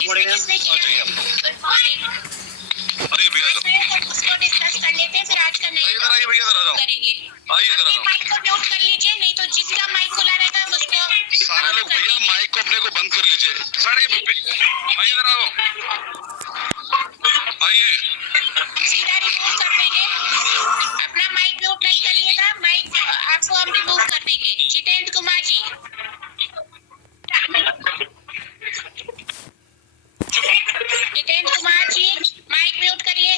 किसने किया? Good morning. अरे भैया उसको डिस्कस कर लेते हैं, फिर आज का नहीं इधर आइए भैया, इधर आ जाओ। करेंगे। आइए इधर आ जाओ। माइक को म्यूट कर लीजिए, नहीं तो जिसका माइक खुला रहेगा हम उसको सारे लोग भैया माइक को अपने को बंद कर लीजिए। सारे आइए इधर आओ, आइए। सीधा रिमूव कर देंगे। अपना माइक म्यूट नहीं करिएगा, माइक आपको हम रिमूव कर देंगे। जितेंद्र कुमार जी, जितेंद्र कुमार जी माइक म्यूट करिए।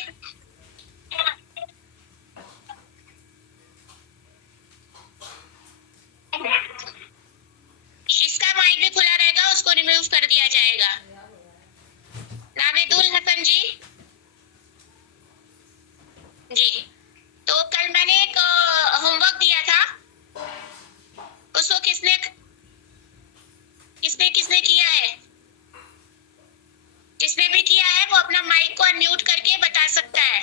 जिसका माइक भी खुला रहेगा उसको रिमूव कर दिया जाएगा। नावेदुल हसन जी, जी तो कल मैंने एक होमवर्क दिया था, उसको किसने किसने किसने किया है? जिसने भी किया है वो अपना माइक को अनम्यूट करके बता सकता है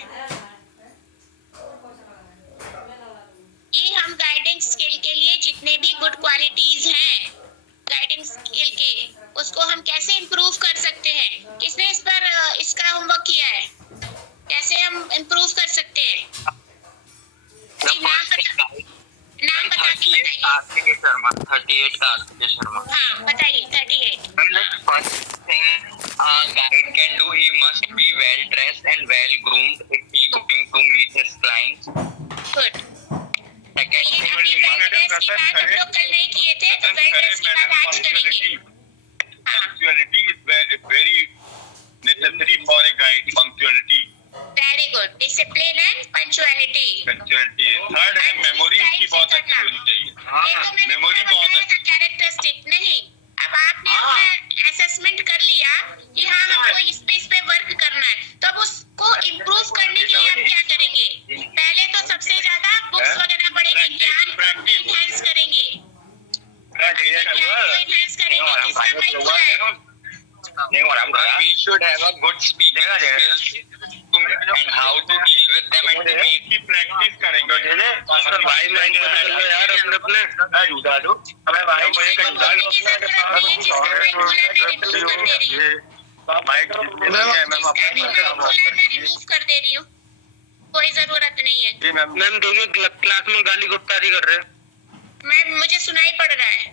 कि हम गाइडिंग स्किल के लिए जितने भी गुड क्वालिटीज हैं गाइडिंग स्किल के, उसको हम कैसे इम्प्रूव कर सकते हैं। किसने इस पर इसका होमवर्क किया है? कैसे हम इम्प्रूव कर सकते हैं? जी, नाम बता के बताइए। आरके शर्मा, 38 का आरके शर्मा। हाँ बताइए, 38। First thing a guide can do, he must be well dressed and well groomed if he going to meet his clients. Good. Second thing, अभी he must वेलनेस की बात हम लोग कल नहीं किए थे, तो वेलनेस की बात आज करेंगे। हाँ, Punctuality is very necessary for a guide. Punctuality. Very good. Discipline and punctuality. Punctuality. Third है मेमोरी उसकी बहुत अच्छी होनी चाहिए। ये तो मैंने मेमोरी बहुत अच्छी। कैरेक्टरिस्टिक नहीं। अब आपने अपना असेसमेंट कर लिया कि हाँ हमको इस पे वर्क करना है, तो अब उसको इम्प्रूव करने के लिए आप क्या करेंगे? पहले तो सबसे ज्यादा बुक्स वगैरह पढ़ेंगे, ज्ञान को एनहांस करेंगे। एनहांस करेंगे, किसका माइक खुला है? we should have a good speaking skills and how to deal with them and to make की प्रैक्टिस करेंगे। भाई माइक पे चलो यार अपने झूठा दो हमें भाई मुझे रिमूव कर दे रही हूँ, कोई जरूरत नहीं है। मैम देखिए क्लास में गाली गुप्तारी कर रहे हैं। मैम मुझे सुनाई पड़ रहा है,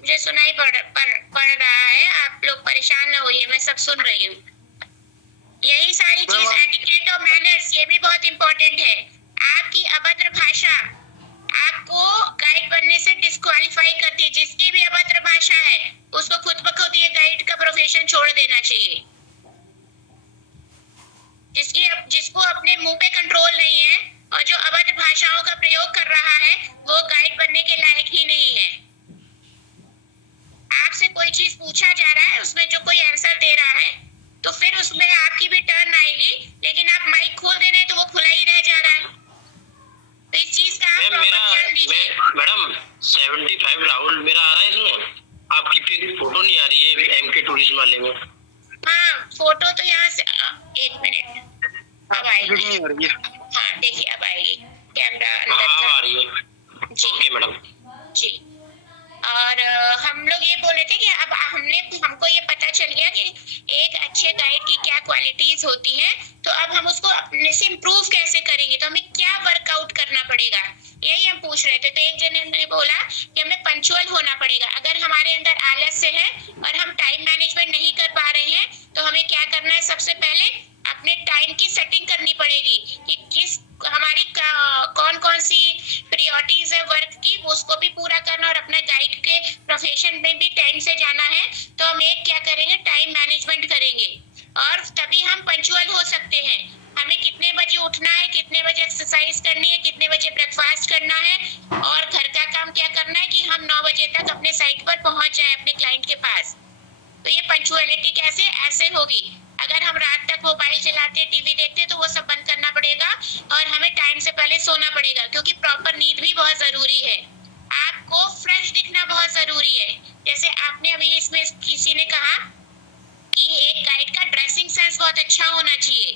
मुझे सुनाई पड़ रहा है। आप लोग परेशान ना होइए, मैं सब सुन रही हूँ। यही सारी चीज एटिकेट और मैनर्स, ये भी बहुत इम्पोर्टेंट है। आपकी अभद्र भाषा आपको गाइड बनने से डिस्क्वालीफाई करती है। जिसकी भी अभद्र भाषा है उसको खुद ब खुद ये गाइड का प्रोफेशन छोड़ देना चाहिए। जिसको अपने मुंह पे कंट्रोल नहीं है और जो अभद्र भाषाओं का प्रयोग कर रहा है वो गाइड बनने के लायक ही नहीं है। आपसे कोई चीज पूछा जा रहा है, उसमें जो कोई आंसर दे रहा है तो फिर उसमें आपकी भी टर्न आएगी, लेकिन आप माइक खोल दे रहे हैं तो वो खुला ही रह जा रहा है। तो इस चीज का आप ध्यान दीजिए। मैडम 75 राहुल मेरा आ रहा है इसमें, आपकी फिर फोटो नहीं आ रही है एमके टूरिस्ट वाले में। हाँ फोटो तो यहाँ से एक मिनट अब आएगी। हाँ देखिए अब आएगी, कैमरा अंदर आ रही है जी मैडम जी। और हम लोग ये बोले थे कि अब हमको ये पता चल गया कि एक अच्छे गाइड की क्या क्वालिटीज होती हैं, तो अब हम उसको अपने से इम्प्रूव कैसे करेंगे, तो हमें क्या वर्कआउट करना पड़ेगा, यही हम पूछ रहे थे। तो एक जने ने बोला कि हमें पंक्चुअल होना पड़ेगा। अगर हमारे अंदर आलस्य है और हम टाइम मैनेजमेंट नहीं कर पा रहे हैं तो हमें क्या करना है? सबसे पहले अपने टाइम की सेटिंग करनी पड़ेगी कि किस हमारी कौन सी प्रायोरिटीज है वर्क की, उसको भी पूरा करना और अपना गाइड के प्रोफेशन में भी टाइम से जाना है। तो हम एक क्या करेंगे? टाइम मैनेजमेंट करेंगे और तभी हम पंक्चुअल हो सकते हैं। हमें कितने बजे उठना है, कितने बजे एक्सरसाइज करनी है, कितने बजे ब्रेकफास्ट करना है और घर का काम क्या करना है कि हम 9 बजे तक अपने साइट पर पहुंच जाए अपने क्लाइंट के पास। तो ये पंक्चुअलिटी कैसे ऐसे होगी? अगर हम रात तक मोबाइल चलाते टीवी देखते तो वो सब बंद करना पड़ेगा और हमें टाइम से पहले सोना पड़ेगा, क्योंकि प्रॉपर नींद भी बहुत जरूरी है। आपको फ्रेश दिखना बहुत जरूरी है। जैसे आपने अभी इसमें किसी ने कहा कि एक गाइड का ड्रेसिंग सेंस बहुत अच्छा होना चाहिए,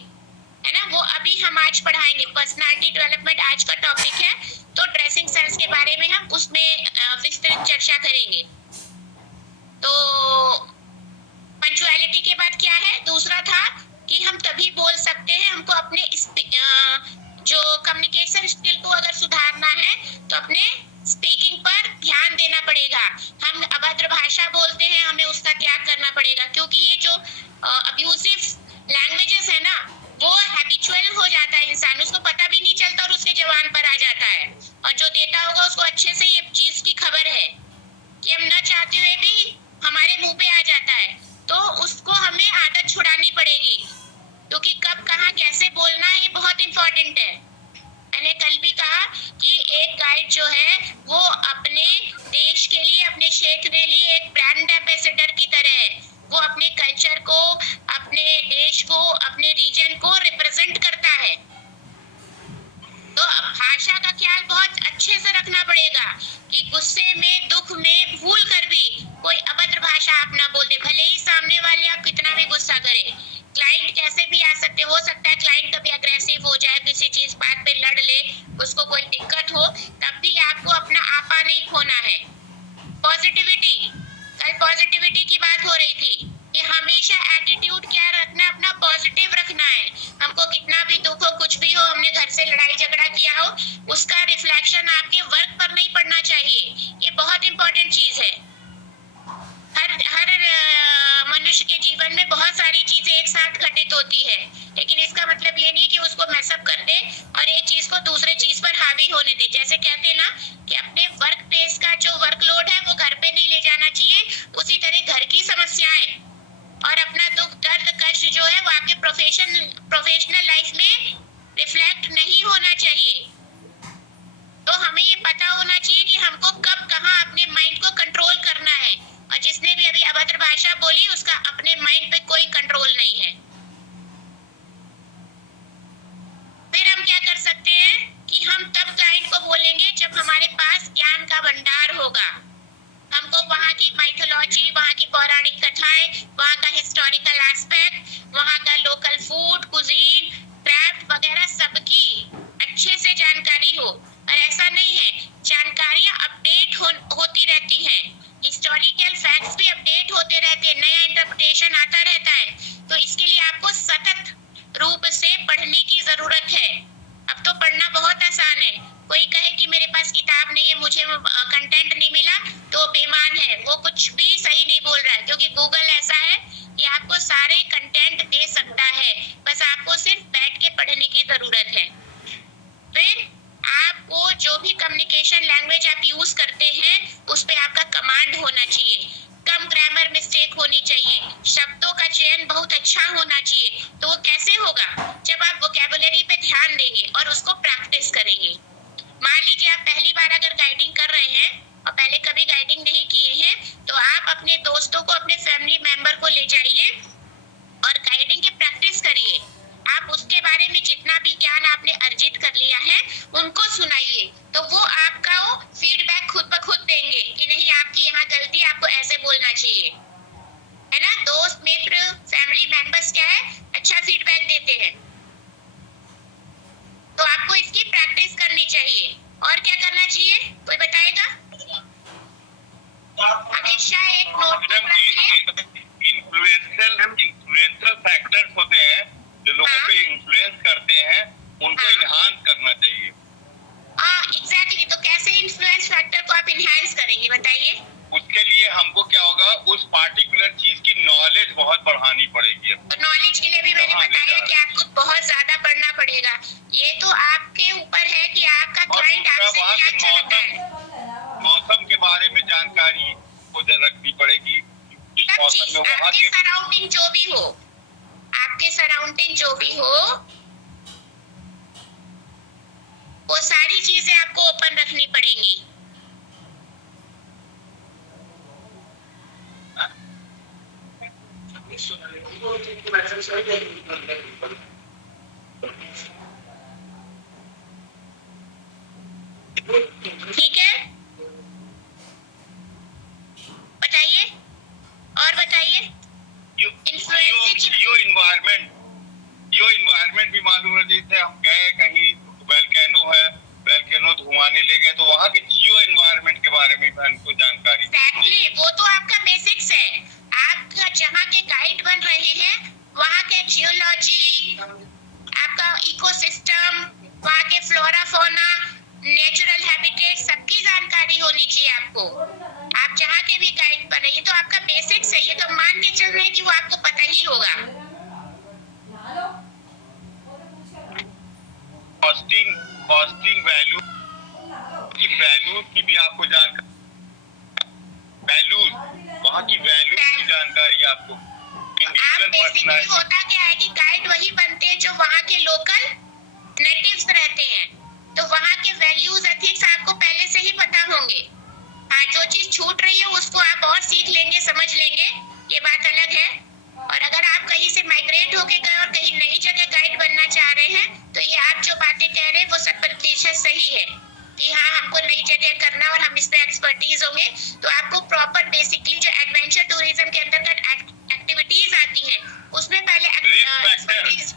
है ना? वो अभी हम आज पढ़ाएंगे, पर्सनालिटी डेवलपमेंट आज का टॉपिक है, तो ड्रेसिंग सेंस के बारे में हम उसमें विस्तृत चर्चा करेंगे। तो पंक्चुअलिटी भाषा बोलते हैं हमें उसका त्याग करना पड़ेगा, क्योंकि ये जो अब्यूसिव लैंग्वेजेस है ना, वो हैबिचुअल हो जाता है इंसान, उसको पता भी नहीं चलता और उसके जबान पर आ जाता है, और जो देता होगा उसको अच्छे से ये चीज की खबर है कि हम न चाहते हुए भी हमारे मुंह पे आ जाता है, तो उसको हमें आदत छुड़ानी पड़ेगी, क्योंकि कब कहाँ कैसे बोलना है ये बहुत इंपॉर्टेंट है। मैंने कल भी कहा कि एक गाइड जो है वो अपने देश के लिए, अपने क्षेत्र के लिए एक ब्रांड एम्बेसडर की तरह है, वो अपने कल्चर को, अपने देश को, अपने रीजन को रिप्रेजेंट करता है। तो भाषा का ख्याल बहुत अच्छे से रखना पड़ेगा कि गुस्से में, दुख में, भूल कर भी कोई अभद्र भाषा आप ना बोल दे, भले ही सामने वाले आप कितना भी गुस्सा करे। क्लाइंट कैसे भी आ सकते, हो सकता है क्लाइंट कभी अग्रेसिव हो जाए, किसी चीज बात पे लड़ ले, उसको कोई दिक्कत हो, तब भी आपको अपना आपा नहीं खोना है। पॉजिटिविटी, कल पॉजिटिविटी की बात हो रही थी कि हमेशा एटीट्यूड क्या रखना है, अपना पॉजिटिव रखना है। हमको कितना भी दुख हो, कुछ भी हो, हमने घर से लड़ाई झगड़ा किया हो, उसका रिफ्लेक्शन आपके वर्क पर नहीं पड़ना चाहिए। ये बहुत इंपॉर्टेंट चीज है। हर मनुष्य के जीवन में बहुत सारी चीजें एक साथ घटित होती है, लेकिन इसका मतलब ये नहीं कि उसको मैसअप कर दे और एक चीज को दूसरे चीज पर हावी होने दे। जैसे कहते हैं ना कि अपने वर्क प्लेस का जो वर्कलोड है वो घर पे नहीं ले जाना चाहिए, उसी तरह घर की समस्याएं और अपना दुख, दर्द, कष्ट जो है वो आपके प्रोफेशनल लाइफ में रिफ्लेक्ट नहीं होना चाहिए। तो हमें ये पता होना चाहिए कि हमको कब कहाँ अपने माइंड को कंट्रोल करना है, और जिसने भी अभी अभद्र भाषा बोली उसका अपने माइंड पे कोई कंट्रोल नहीं है। फिर हम क्या कर सकते हैं कि हम तब क्लाइंट को बोलेंगे जब हमारे पास ज्ञान का भंडार होगा। हमको वहाँ की माइथोलॉजी, वहाँ की पौराणिक कथाएं, वहाँ का हिस्टोरिकल एस्पेक्ट, वहाँ का लोकल फूड, कुजीन, क्राफ्ट वगैरह सबकी अच्छे से जानकारी हो। और ऐसा नहीं है, जानकारियां अपडेट होती रहती हैं, हिस्टोरिकल फैक्ट्स भी अपडेट होते रहते हैं, नया इंटरप्रिटेशन आता रहता है। तो इसके लिए आपको सतत रूप से पढ़ने की जरूरत है। अब तो पढ़ना बहुत आसान है, कोई कहे कि मेरे पास किताब नहीं है, मुझे कंटेंट नहीं मिला, तो बेईमान है, वो कुछ भी सही नहीं बोल रहा है, क्योंकि गूगल ऐसा है कि आपको सारे कंटेंट दे सकता है, बस आपको सिर्फ बैठ के पढ़ने की जरूरत है। फिर आपको जो भी कम्युनिकेशन लैंग्वेज आप यूज करते हैं उस पे आपका कमांड होना चाहिए, कम ग्रामर मिस्टेक होनी चाहिए, शब्दों का चयन बहुत अच्छा होना चाहिए। तो वो कैसे होगा? जब आप वोकैबुलरी पे ध्यान देंगे और उसको प्रैक्टिस करेंगे। मान लीजिए आप पहली बार अगर गाइडिंग कर रहे हैं और पहले कभी गाइडिंग नहीं किए हैं, तो आप अपने दोस्तों को, अपने फैमिली मेंबर को ले जाइए और गाइडिंग की प्रैक्टिस करिए। आप उसके बारे में जितना भी ज्ञान आपने अर्जित कर लिया है उनको सुनाइए, तो वो आपका फीडबैक खुद ब खुद देंगे कि नहीं आपकी यहाँ गलती, आपको ऐसे बोलना चाहिए, है ना। दोस्त, मित्र, फैमिली मेंबर्स क्या है, अच्छा फीडबैक देते हैं। तो आपको इसकी प्रैक्टिस करनी चाहिए। और क्या करना चाहिए, कोई बताएगा? हमेशा एक नोटबुक रखिए। इन्फ्लुएंशियल फैक्टर्स होते हैं जो लोगों पे इन्फ्लुएंस करते हैं, उनको इन्हांस करना चाहिए। हाँ, एग्जैक्टली। तो कैसे इन्फ्लुएंस फैक्टर को आप इन्हांस करेंगे, बताइए। उसके लिए हमको क्या होगा, उस पार्टिकुलर चीज की नॉलेज बहुत बढ़ानी पड़ेगी। तो नॉलेज के लिए भी मैंने बताया कि आपको बहुत ज्यादा पढ़ना पड़ेगा। ये तो आपके ऊपर है कि आपका क्लाइंट आपसे क्या चाहता है। मौसम के बारे में जानकारी को रखनी पड़ेगी, किस मौसम में वहाँ आपके सराउंडिंग जो भी हो, आपके सराउंडिंग जो भी हो, वो सारी चीजें आपको ओपन रखनी पड़ेंगी। ठीक है, बताइए और बताइए। इन्वायरमेंट भी मालूम है। जैसे हम गए कहीं, वोल्केनो है, वोल्केनो धुआने ले गए, तो वहाँ के जियो इन्वायरमेंट के बारे में भी हमको जानकारी। एक्चुअली वो तो आपका बेसिक्स है। आप जहाँ के गाइड बन रहे हैं वहाँ के जियोलॉजी, आप इंडिविजुअल बेसिकली पर्सनैलिटी। होता क्या है कि गाइड वही बनते हैं जो वहाँ के लोकल नेटिव्स रहते हैं, तो वहाँ के वैल्यूज एथिक्स आपको पहले से ही पता होंगे। हाँ, जो चीज छूट रही है उसको आप और सीख लेंगे, समझ लेंगे, ये बात अलग है। और अगर आप कहीं से माइग्रेट होके गए और कहीं नई जगह गाइड बनना चाह रहे हैं, तो ये आप जो बातें कह रहे हैं वो 100% सही है कि हाँ, हमको नई जगह करना और हम इस पे एक्सपर्टीज होंगे। तो आपको प्रॉपर बेसिकली जो एडवेंचर टूरिज्म के अंतर्गत एक्टिविटीज आती हैं, उसमें पहले एक्सपर्टीज,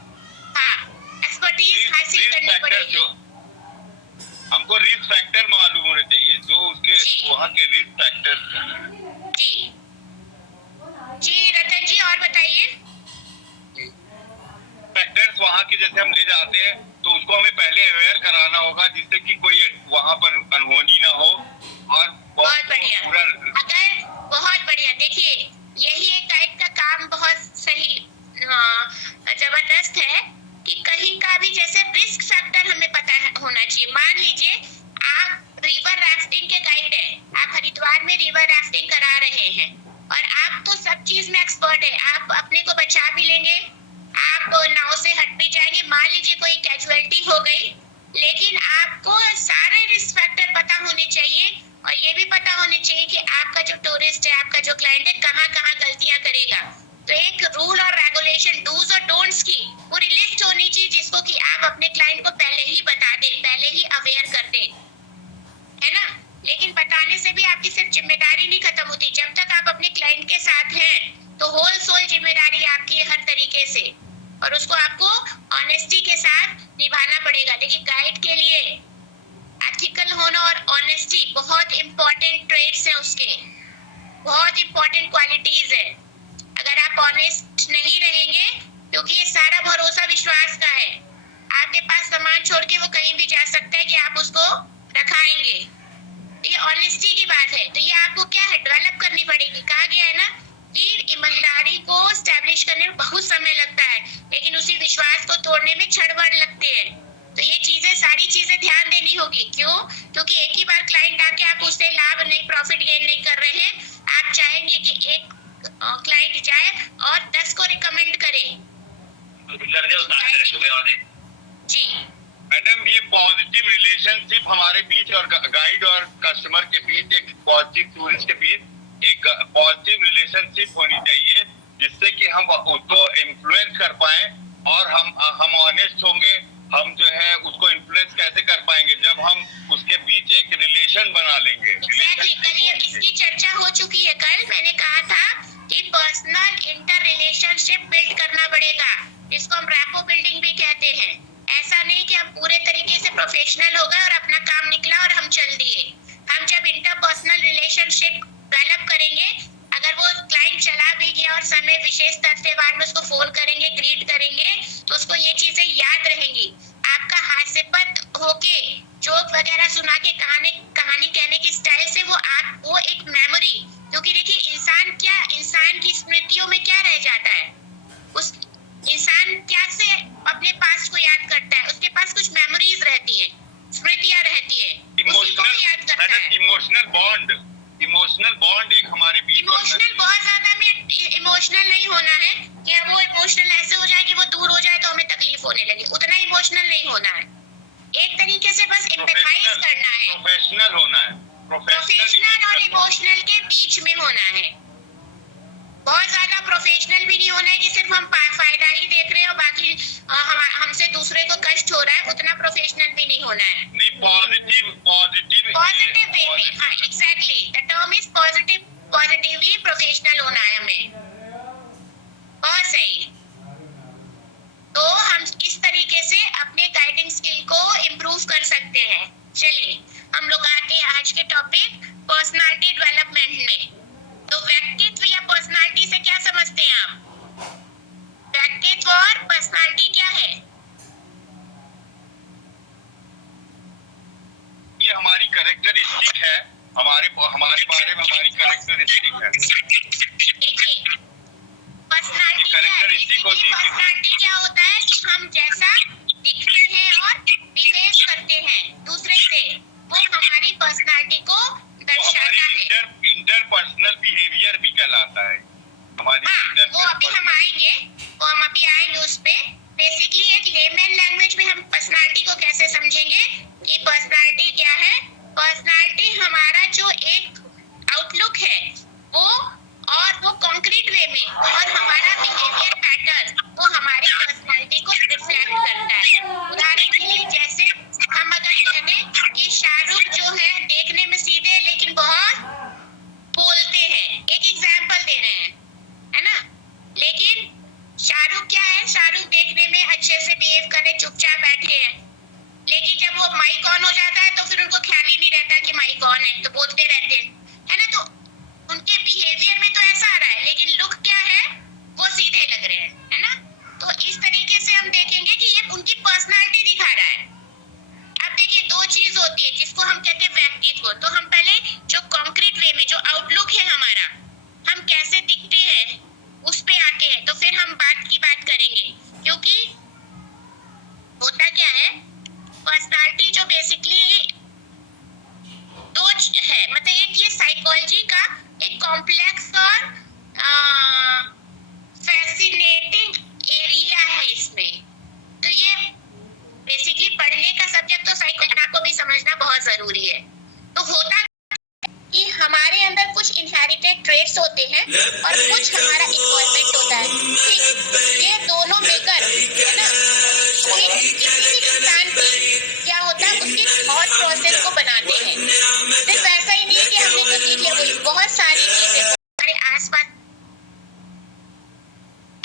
हाँ, एक्सपर्टीज हासिल करनी पड़ेगी। हमको रिस्क फैक्टर मालूम होने चाहिए, जो उसके जी। वहाँ के रिस्क फैक्टर। जी जी, रतन जी और बताइए। फैक्टर्स वहाँ के जैसे हम ले जाते हैं तो उसको हमें पहले अवेयर कराना होगा, जिससे कि कोई वहाँ पर अनहोनी ना हो। और बहुत बढ़िया। पूरा अगर बहुत बढ़िया, देखिए यही एक गाइड का काम बहुत सही जबरदस्त है कि कहीं का भी जैसे रिस्क फैक्टर हमें पता होना चाहिए। मान लीजिए आप रिवर राफ्टिंग के गाइड है, आप हरिद्वार में रिवर राफ्टिंग करा रहे हैं और आप तो सब चीज में एक्सपर्ट है, आप अपने को बचा भी लेंगे, आप नाव से हट भी जाएंगे। मान लीजिए कोई कैजुअलिटी हो गई, लेकिन आपको सारे रिस्क फैक्टर पता होने चाहिए और ये भी पता होने चाहिए कि आपका जो टूरिस्ट है, आपका जो क्लाइंट है, कहाँ कहाँ गलतियां करेगा। तो एक रूल और रेगुलेशन, डूज और डोंट्स की पूरी लिस्ट होनी चाहिए, जिसको कि आप अपने क्लाइंट को पहले ही बता दें, पहले ही अवेयर कर दें, है ना। लेकिन बताने से भी आपकी सिर्फ जिम्मेदारी नहीं खत्म होती, जब तक आप अपने क्लाइंट के साथ हैं तो होल सोल जिम्मेदारी आपकी है हर तरीके से, और उसको आपको ऑनेस्टी के साथ निभाना पड़ेगा। देखिए गाइड के लिए एथिकल होना और ऑनेस्टी बहुत इंपॉर्टेंट ट्रेड्स हैं, उसके बहुत इंपॉर्टेंट क्वालिटीज है। अगर आप ऑनेस्ट नहीं रहेंगे, क्योंकि ये सारा भरोसा विश्वास का है, आपके पास सामान छोड़ के वो कहीं भी जा सकता है कि आप उसको रखाएंगे, ये ऑनेस्टी की बात है। तो ये आपको क्या है, डेवलप करनी पड़ेगी। कहा गया है ना कि ईमानदारी को स्टैब्लिश करने में बहुत समय लगता है, लेकिन उसी विश्वास को तोड़ने में क्षण भर लगते हैं। तो ये चीजें, सारी चीजें ध्यान देनी होगी। क्यों? क्योंकि एक ही बार क्लाइंट आके आप उससे लाभ नहीं, प्रॉफिट गेन नहीं कर रहे हैं। आप चाहेंगे कि एक क्लाइंट जाए और 10 को रिकमेंड करे। जी मैडम, ये पॉजिटिव रिलेशनशिप हमारे बीच और गाइड और कस्टमर के बीच, एक पॉजिटिव टूरिस्ट के बीच एक पॉजिटिव रिलेशनशिप होनी चाहिए, जिससे कि हम उसको इन्फ्लुएंस कर पाए। और हम ऑनेस्ट होंगे, हम जो है उसको इन्फ्लुएंस कैसे कर पाएंगे, जब हम उसके बीच एक रिलेशन बना लेंगे। एग्जैक्टली, कल इसकी चर्चा हो चुकी है। कल मैंने कहा था कि पर्सनल इंटर रिलेशनशिप बिल्ड करना पड़ेगा, जिसको हम रैपो बिल्डिंग भी कहते हैं। ऐसा नहीं कि हम पूरे तरीके से प्रोफेशनल हो गए और अपना काम निकला और हम चल दिए। हम जब इंटरपर्सनल रिलेशनशिप डेवलप करेंगे, अगर वो क्लाइंट चला भी गया और समय विशेष तथ्यवार में उसको फोन करेंगे, ग्रीट करेंगे, तो उसको ये चीजें याद रहेंगी। आपका हास्यपद होके जोक वगैरह सुना के कहानी कहने की स्टाइल से वो एक मेमोरी, क्योंकि देखिए इंसान की स्मृतियों में क्या रह जाता है, उस इंसान क्या से अपने पास्ट को याद करता है, उसके पास कुछ मेमोरीज रहती हैं, स्मृतियां रहती है, उसी को याद करता है। इमोशनल बॉन्ड एक हमारे बीच। इमोशनल बहुत ज्यादा में इमोशनल नहीं होना है कि वो इमोशनल ऐसे हो जाए कि वो दूर हो जाए तो हमें तकलीफ होने लगे, उतना इमोशनल नहीं होना है। एक तरीके से बस एम्पैथाइज करना है, प्रोफेशनल होना है, प्रोफेशनल और इमोशनल के बीच में होना है। बहुत ज्यादा प्रोफेशनल भी नहीं होना है कि सिर्फ हम फायदा ही देख रहे हैं और बाकी हमसे दूसरे को कष्ट हो रहा है, उतना प्रोफेशनल भी नहीं होना है। नहीं, पॉजिटिव वे में, हाँ exactly, the term is positively professional होना है हमें। बहुत सही। तो हम इस तरीके से अपने गाइडिंग स्किल को इम्प्रूव कर सकते हैं। चलिए हम लोग आते हैं आज के टॉपिक पर्सनालिटी डेवलपमेंट में। तो व्यक्तित्व या पर्सनालिटी से क्या समझते हैं आप? व्यक्तित्व और पर्सनालिटी क्या है? ये हमारी कैरेक्टरिस्टिक है, हमारे बारे में हमारी कैरेक्टरिस्टिक है। देखिए पर्सनालिटी क्या होता है कि हम जैसा दिखते हैं और बिहेव करते हैं दूसरे से, वो हमारी पर्सनालिटी को दर्शाता है। इंटरपर्सनल बिहेवियर भी कहलाता है। हमारी हाँ, वो अभी हम आएंगे, उस पे। बेसिकली एक लेमन लैंग्वेज में हम पर्सनालिटी को कैसे समझेंगे कि पर्सनालिटी क्या है। पर्सनालिटी हमारा जो एक आउटलुक है वो, और वो कॉन्क्रीट वे में, और हमारा बिहेवियर पैटर्न वो हमारे पर्सनालिटी को रिफ्लेक्ट करता है। उदाहरण के लिए जैसे हम अगर कहते कि शाहरुख जो है देखने में सीधे लेकिन बहुत बोलते हैं, एक एग्जाम्पल दे रहे हैं, है ना। लेकिन शाहरुख क्या है, शाहरुख देखने में अच्छे से बिहेव करे, चुपचाप बैठे हैं, लेकिन जब वो माइक ऑन हो जाता है तो फिर उनको ख्याल ही नहीं रहता कि माइक ऑन है, तो बोलते रहते हैं, है ना। तो उनके बिहेवियर में तो ऐसा आ रहा है, लेकिन लुक क्या है, वो सीधे लग रहे हैं, है ना। तो इस तरीके से हम देखेंगे कि ये उनकी पर्सनालिटी दिखा रहा है। अब देखिए, दो चीज होती है जिसको हम कहते हैं व्यक्तित्व। तो हम पहले जो कॉन्क्रीट वे में जो आउटलुक है हमारा, हम कैसे दिखते हैं उस पे आते हैं, तो फिर हम बात करेंगे। क्योंकि होता क्या है, पर्सनालिटी जो बेसिकली दो है, मतलब एक ये साइकोलॉजी का एक कॉम्प्लेक्स और फैसिनेटिंग एरिया है इसमें। तो ये बेसिकली पढ़ने का सब्जेक्ट तो साइकोलॉजी को भी समझना बहुत जरूरी है। तो होता कि हमारे अंदर कुछ इनहेरिटेड ट्रेट्स होते हैं और कुछ हमारा इन्वॉल्वमेंट होता है, ठीक। ये दोनों मिलकर, है ना, कोई किसी भी इंसान की क्या होता है, उसके थॉट प्रोसेस को बनाते हैं। सिर्फ ऐसा ही नहीं है कि हमने जो चीज है वो, बहुत सारी चीजें हमारे आसपास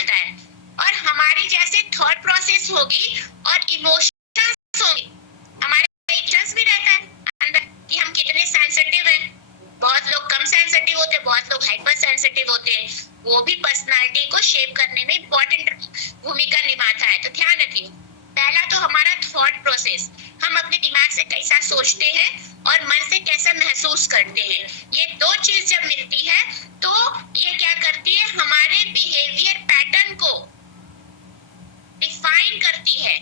है, और हमारी जैसे थॉट प्रोसेस होगी और इमोशंस होंगे, हमारे इमोशंस भी रहता है अंदर कि हम कितने सेंसिटिव हैं। बहुत लोग कम सेंसिटिव होते हैं, बहुत लोग हाइपर सेंसिटिव होते हैं। वो भी पर्सनालिटी को शेप करने में इम्पोर्टेंट भूमिका निभाता है। तो ध्यान रखिए, पहला तो हमारा थॉट प्रोसेस, हम अपने दिमाग से कैसा सोचते हैं और मन से कैसा महसूस करते हैं। ये दो चीज जब मिलती है तो ये क्या करती है, हमारे बिहेवियर पैटर्न को डिफाइन करती है,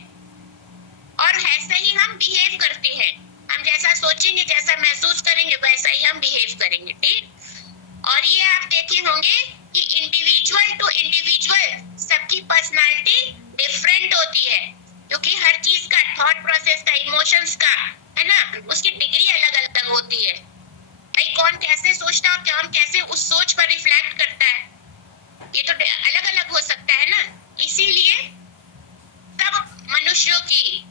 और ऐसे ही हम बिहेव करते हैं। हम जैसा सोचेंगे, जैसा महसूस करेंगे, वैसा ही हम बिहेव करेंगे, ठीक। और ये आप देखे होंगे कि इंडिविजुअल टू इंडिविजुअल सबकी पर्सनालिटी डिफरेंट होती है, क्योंकि हर चीज का थॉट प्रोसेस का, इमोशंस का, है ना, उसकी डिग्री अलग अलग होती है। भाई कौन कैसे सोचता है और कौन कैसे उस सोच पर रिफ्लेक्ट करता है, ये तो अलग अलग हो सकता है ना। इसीलिए सब मनुष्यों की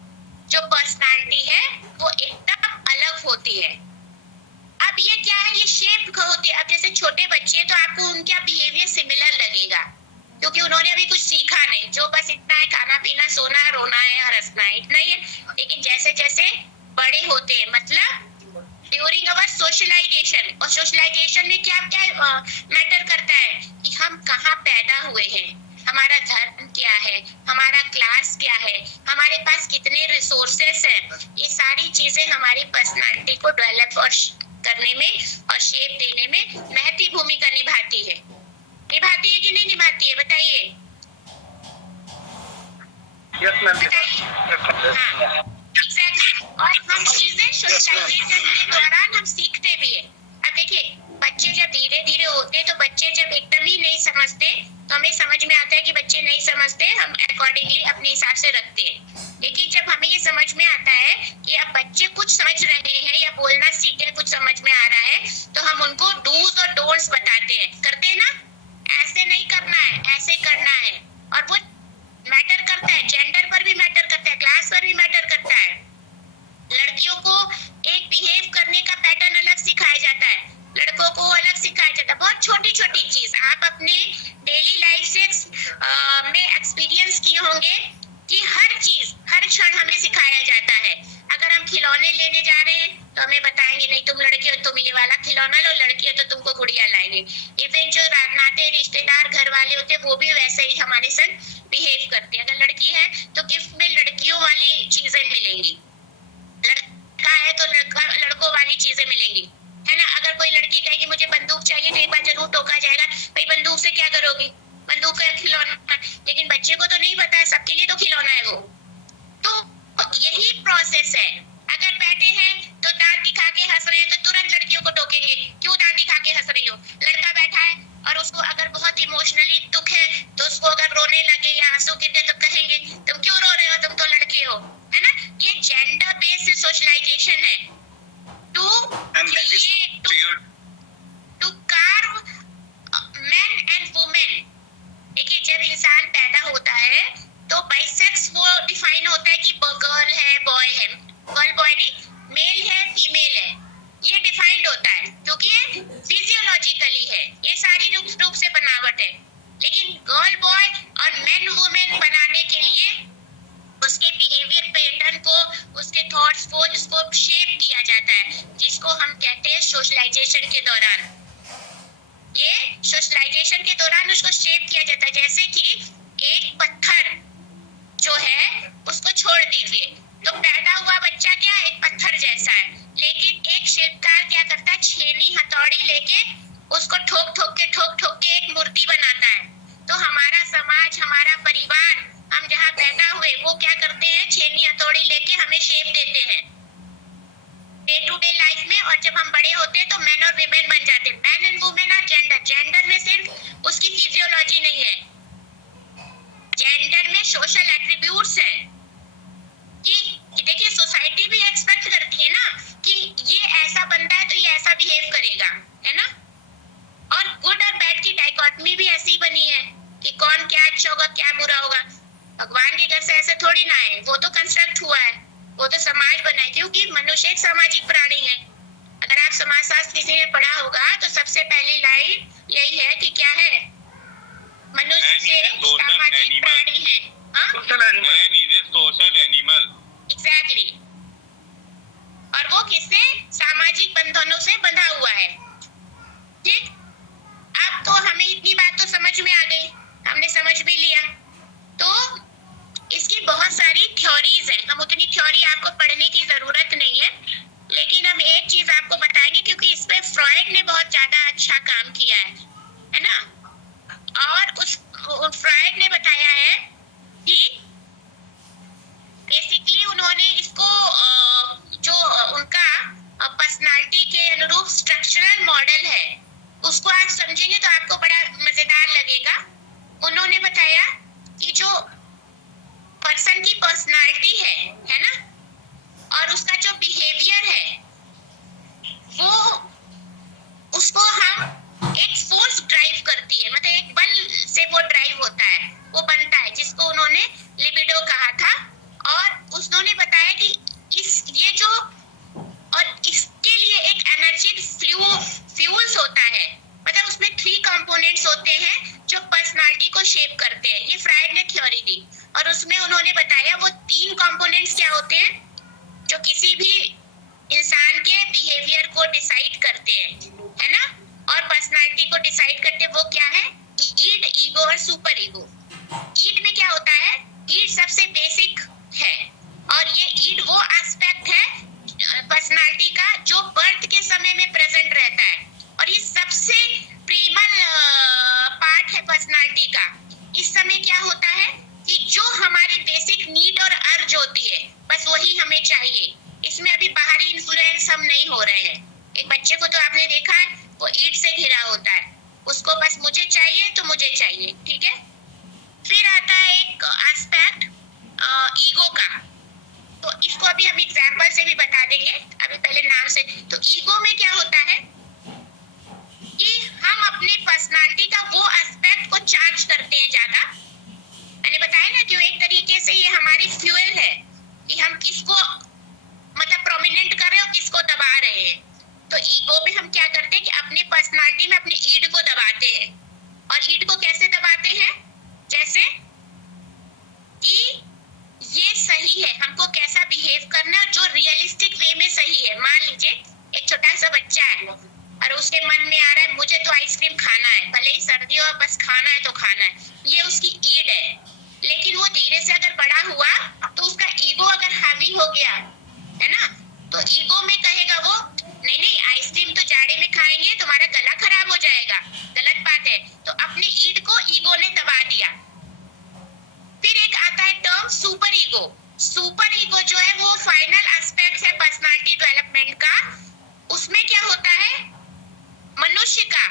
जो पर्सनालिटी है वो एकदम अलग होती है। अब ये क्या है, ये शेप होती है। अब जैसे छोटे बच्चे हैं तो आपको उनका बिहेवियर सिमिलर लगेगा, क्योंकि उन्होंने अभी कुछ सीखा नहीं, जो बस इतना है, खाना पीना, सोना, रोना है और हंसना है, इतना ही है। लेकिन जैसे जैसे बड़े होते हैं, मतलब ड्यूरिंग अवर सोशलाइजेशन, और सोशलाइजेशन में क्या क्या मैटर करता है कि हम कहाँ पैदा हुए हैं, हमारा धर्म क्या है, हमारा क्लास क्या है, हमारे पास कितने रिसोर्सेस हैं। ये सारी चीजें हमारी पर्सनालिटी को डेवलप और करने में और शेप देने में महत्वपूर्ण भूमिका निभाती है। निभाती है कि नहीं निभाती है, बताइए। Yes ma'am. हाँ, एग्जैक्टली। और हम चीजें सोशलाइजेशन के दौरान हम सीखते भी है। अब देखिए, बच्चे जब धीरे धीरे होते, तो बच्चे जब एकदम ही नहीं समझते तो हमें समझ में आता है कि बच्चे नहीं समझते, हम अकॉर्डिंगली अपने हिसाब से रखते हैं। लेकिन जब हमें ये समझ में आता है कि अब बच्चे कुछ समझ रहे हैं या बोलना सीखे, कुछ समझ में आ रहा है, तो हम उनको डूज और डोंट्स बताते हैं, करते हैं ना, ऐसे नहीं करना है, ऐसे करना है। और वो मैटर करता है, जेंडर पर भी मैटर करता है, क्लास पर भी मैटर करता है। लड़कियों को एक बिहेव करने का पैटर्न अलग सिखाया जाता है, लड़कों को अलग सिखाया जाता है। बहुत छोटी छोटी चीज आप अपने डेली लाइफ से में एक्सपीरियंस किए होंगे कि हर चीज, हर क्षण हमें सिखाया जाता है। अगर हम खिलौने लेने जा रहे हैं तो हमें बताएंगे, नहीं तुम लड़की हो तुम ये वाला खिलौना लो, लड़की हो तो तुमको गुड़िया लाएंगे। इवन जो नाते रिश्तेदार घर वाले होते हैं वो भी वैसे ही हमारे संग बिहेव करते हैं। अगर लड़की है तो गिफ्ट में लड़कियों वाली चीजें मिलेंगी, लड़का है तो लड़कों वाली चीजें मिलेंगी, है ना। अगर कोई लड़की कहेगी मुझे बंदूक चाहिए तो एक बार जरूर टोका जाएगा, भाई बंदूक से क्या करोगी, बंदूक का खिलौना। लेकिन बच्चे को तो नहीं पता है, सबके लिए तो खिलौना है वो। तो यही प्रोसेस है। अगर बैठे हैं तो दांत दिखा के हंस रहे हैं तो तुरंत लड़कियों को टोकेंगे, क्यों दांत दिखा के हंस रही हो। लड़का बैठा है और उसको अगर बहुत इमोशनल सोशलाइजेशन के दौरान उसको शेप किया जाता है। जैसे कि एक पत्थर जो है उसको छोड़ दीजिए, तो पैदा हुआ बच्चा क्या एक पत्थर जैसा है, लेकिन एक शिल्पकार क्या करता है, छेनी हथौड़ी लेके उसको ठोक ठोक के एक मूर्ति बनाता है। तो हमारा समाज, हमारा परिवार, हम जहाँ पैदा हुए वो क्या करते हैं, छेनी हथौड़ी लेके हमें शेप देते हैं डे टू डे लाइफ में। और जब हम बड़े होते हैं तो मैन और वीमेन बन जाते हैं। Man and women are gender. Gender में सिर्फ उसकी फिजियोलॉजी नहीं है, जेंडर में सोशल एट्रीब्यूट्स है कि देखिए सोसाइटी भी एक्सपेक्ट करती है ना कि ये ऐसा बंदा है तो ये ऐसा बिहेव करेगा, है ना। और गुड और बैड की डाइकोटमी भी ऐसी बनी है कि कौन क्या अच्छा होगा क्या बुरा होगा। भगवान के घर से ऐसे थोड़ी ना है, वो तो कंस्ट्रक्ट हुआ है, वो तो समाज बना है, क्योंकि मनुष्य एक सामाजिक प्राणी है। अगर आप समाजशास्त्र किसी ने पढ़ा होगा तो सबसे पहली लाइन यही है कि क्या है, मनुष्य सामाजिक प्राणी है। Social animal. एग्जैक्टली। और वो किससे, सामाजिक बंधनों से बंधा हुआ है। ठीक, अब तो हमें इतनी बात तो समझ में आ गई, हमने समझ भी लिया। तो इसकी बहुत सारी थ्योरीज हैं, हम उतनी थ्योरी आपको पढ़ने की जरूरत नहीं है, लेकिन हम एक चीज आपको बताएंगे क्योंकि इस पे फ्रॉइड ने बहुत ज्यादा अच्छा काम किया है ना। और उस फ्रॉइड ने बताया है कि बेसिकली उन्होंने इसको जो उनका पर्सनालिटी के अनुरूप स्ट्रक्चरल मॉडल है उसको आप समझेंगे तो आपको बड़ा मजेदार लगेगा। उन्होंने बताया कि जो पर्सन की पर्सनालिटी है ना, और उसका जो बिहेवियर है वो उसको हम एक फोर्स ड्राइव करती है, मतलब एक बल से वो ड्राइव होता है, वो बनता है, जिसको उन्होंने लिबिडो कहा था। और उन्होंने बताया कि ये जो, और इसके लिए एक एनर्जी फ्यूल्स होता है, मतलब उसमें 3 कंपोनेंट्स होते हैं जो पर्सनालिटी को शेप करते हैं। ये फ्राइड ने थ्योरी दी और उसमें उन्होंने बताया वो 3 कंपोनेंट्स क्या होते हैं जो किसी भी इंसान के बिहेवियर को डिसाइड करते हैं, है ना, और पर्सनालिटी को डिसाइड करते हैं। वो क्या है, ईड, ईगो और सुपर ईगो। ईड में क्या होता है, ईड सबसे बेसिक है, और ये ईड वो एस्पेक्ट है पर्सनालिटी का जो बर्थ के समय में प्रेजेंट रहता है, और ये सबसे प्रीमल पार्ट है पर्सनालिटी का। इस समय क्या होता है कि जो हमारी बेसिक नीड और अर्ज होती है बस वही हमें चाहिए, इसमें अभी बाहरी इन्फ्लुएंस हम नहीं हो रहे हैं। एक बच्चे को तो आपने देखा है वो ईड से घिरा होता है, उसको बस मुझे चाहिए तो मुझे चाहिए, ठीक है। फिर आता है एक एस्पेक्ट ईगो का, तो इसको अभी हम एग्जांपल से भी बता देंगे, अभी पहले नाम से। तो ईगो में क्या होता है कि हम अपने पर्सनालिटी का वो एस्पेक्ट को चार्ज करते हैं ज्यादा। मैंने बताया ना कि एक तरीके से ये हमारी फ्यूल है कि हम किसको मतलब प्रोमिनेंट कर रहे हो, किसको दबा रहे हैं। तो ईगो में हम क्या करते हैं कि अपनी पर्सनालिटी में अपने ईड को दबाते हैं। और ईड को कैसे दबाते हैं, जैसे कि ये सही है, हमको कैसा बिहेव करना जो रियलिस्टिक वे में सही है। मान लीजिए एक छोटा सा बच्चा है और उसके मन में आ रहा है मुझे तो आइसक्रीम खाना है, भले ही सर्दी हो बस खाना है तो खाना है, ये उसकी ईड है। लेकिन वो धीरे से अगर बड़ा हुआ तो उसका ईगो अगर हावी हो गया, है ना, तो ईगो में कहेगा वो नहीं आइसक्रीम तो जाड़े में खाएंगे, तुम्हारा गला खराब हो जाएगा, गलत बात है। तो अपनी ईड को ईगो ने दबा दिया। फिर एक आता है term super ego. Super ego जो है वो फाइनल एस्पेक्ट है पर्सनालिटी डेवलपमेंट का। उसमें क्या होता है, मनुष्य का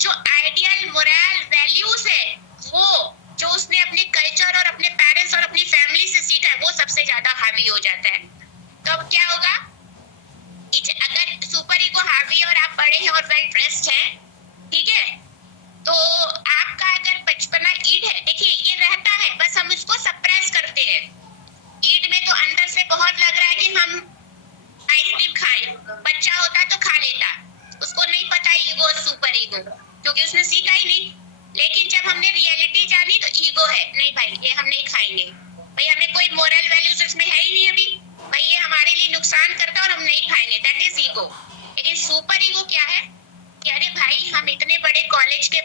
जो आइडियल मोरल वैल्यूज है वो जो उसने अपने कल्चर और अपने पेरेंट्स और अपनी फैमिली से सीखा है वो सबसे ज्यादा हावी हो जाता है। तो अब क्या होगा, अगर सुपर ईगो हावी और आप बड़े हैं और वेल ड्रेस्ड हैं, ठीक है, तो आपका अगर बचपना ईड है, देखिए ये रहता है बस हम इसको सप्रेस करते हैं। ईड में तो अंदर से बहुत लग रहा है कि हम आइसक्रीम खाएं, बच्चा होता तो खा लेता, उसको नहीं पता ईगो सुपर ईगो, क्योंकि उसने सीखा ही नहीं। लेकिन जब हमने रियलिटी जानी तो ईगो है, नहीं भाई ये हम नहीं खाएंगे, भाई हमें कोई मोरल वैल्यूज इसमें है ही नहीं अभी, भाई ये हमारे लिए नुकसान करता है और हम नहीं खाएंगे, दैट इज ईगो। लेकिन सुपर ईगो क्या है कि अरे भाई हम इतने बड़े कॉलेज के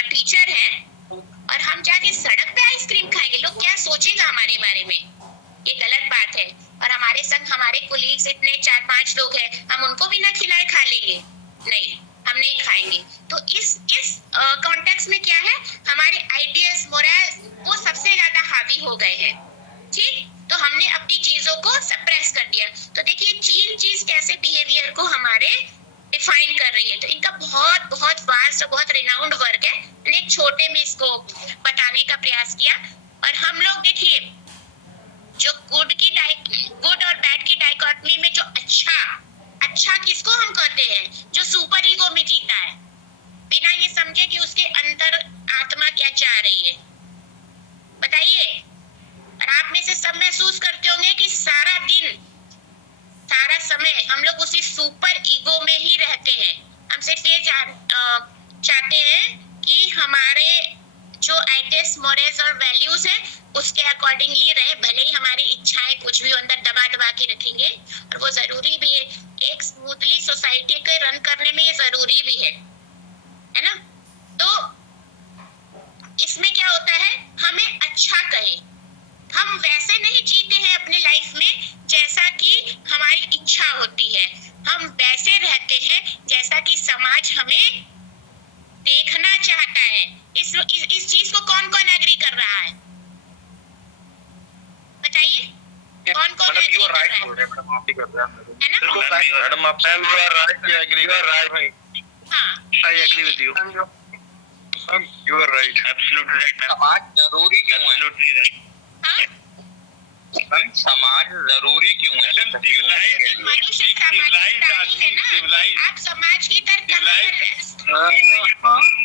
टीचर हैं और हम जाके सड़क पे आइसक्रीम खाएंगे, लोग क्या सोचेगा हमारे बारे में? ये गलत बात है। और हमारे संग हमारे कोलीग्स इतने 4-5 लोग हैं, हम उनको भी ना खिलाए खा लेंगे? नहीं, हम नहीं खाएंगे। तो इस कॉन्टेक्स्ट में क्या है, हमारे आइडियाज, मोरल्स वो सबसे ज्यादा हावी हो गए हैं। ठीक, तो हमने अपनी चीजों को सप्रेस कर दिया। तो देखिए चीज कैसे बिहेवियर को हमारे डिफाइन कर रही है। तो इनका बहुत बहुत वास्ट और बहुत रिनाउंड वर्क है। मैंने एक छोटे में इसको बताने का प्रयास किया। और हम लोग देखिए जो गुड और बैड की डाइकोटमी में जो अच्छा किसको हम कहते हैं? जो सुपर ईगो में जीता है, बिना ये समझे कि उसके अंदर आत्मा क्या चाह रही है। बताइए, और आप में से सब महसूस करते होंगे कि सारा दिन सारा समय हम लोग उसी सुपर ईगो में ही रहते हैं। हम सिर्फ ये चाहते हैं कि हमारे जो आइडियाज, मोरल्स और वैल्यूज है उसके अकॉर्डिंगली रहे, भले ही हमारी इच्छाएं कुछ भी अंदर दबा के रखेंगे। और वो जरूरी भी है, एक स्मूथली सोसाइटी के रन करने में ये जरूरी भी है ना? तो इसमें क्या होता है, हमें अच्छा कहे, हम वैसे नहीं जीते हैं अपने लाइफ में जैसा कि हमारी इच्छा होती है। हम वैसे रहते हैं जैसा कि समाज हमें देखना चाहता है। इस चीज को कौन कौन एग्री कर रहा है? बताइए, कौन कौन एग्री कर रहा है? मैडम आप ही कर रहे हैं, है ना? मैडम आप you are right, I agree. You are right. हाँ, I agree with you. You are right. Absolutely right. समाज जरूरी क्यों है? Absolutely right. हाँ? समाज जरूरी क्यों है? मनुष्य सामाजिक प्राणी है ना। आप समाज की तरफ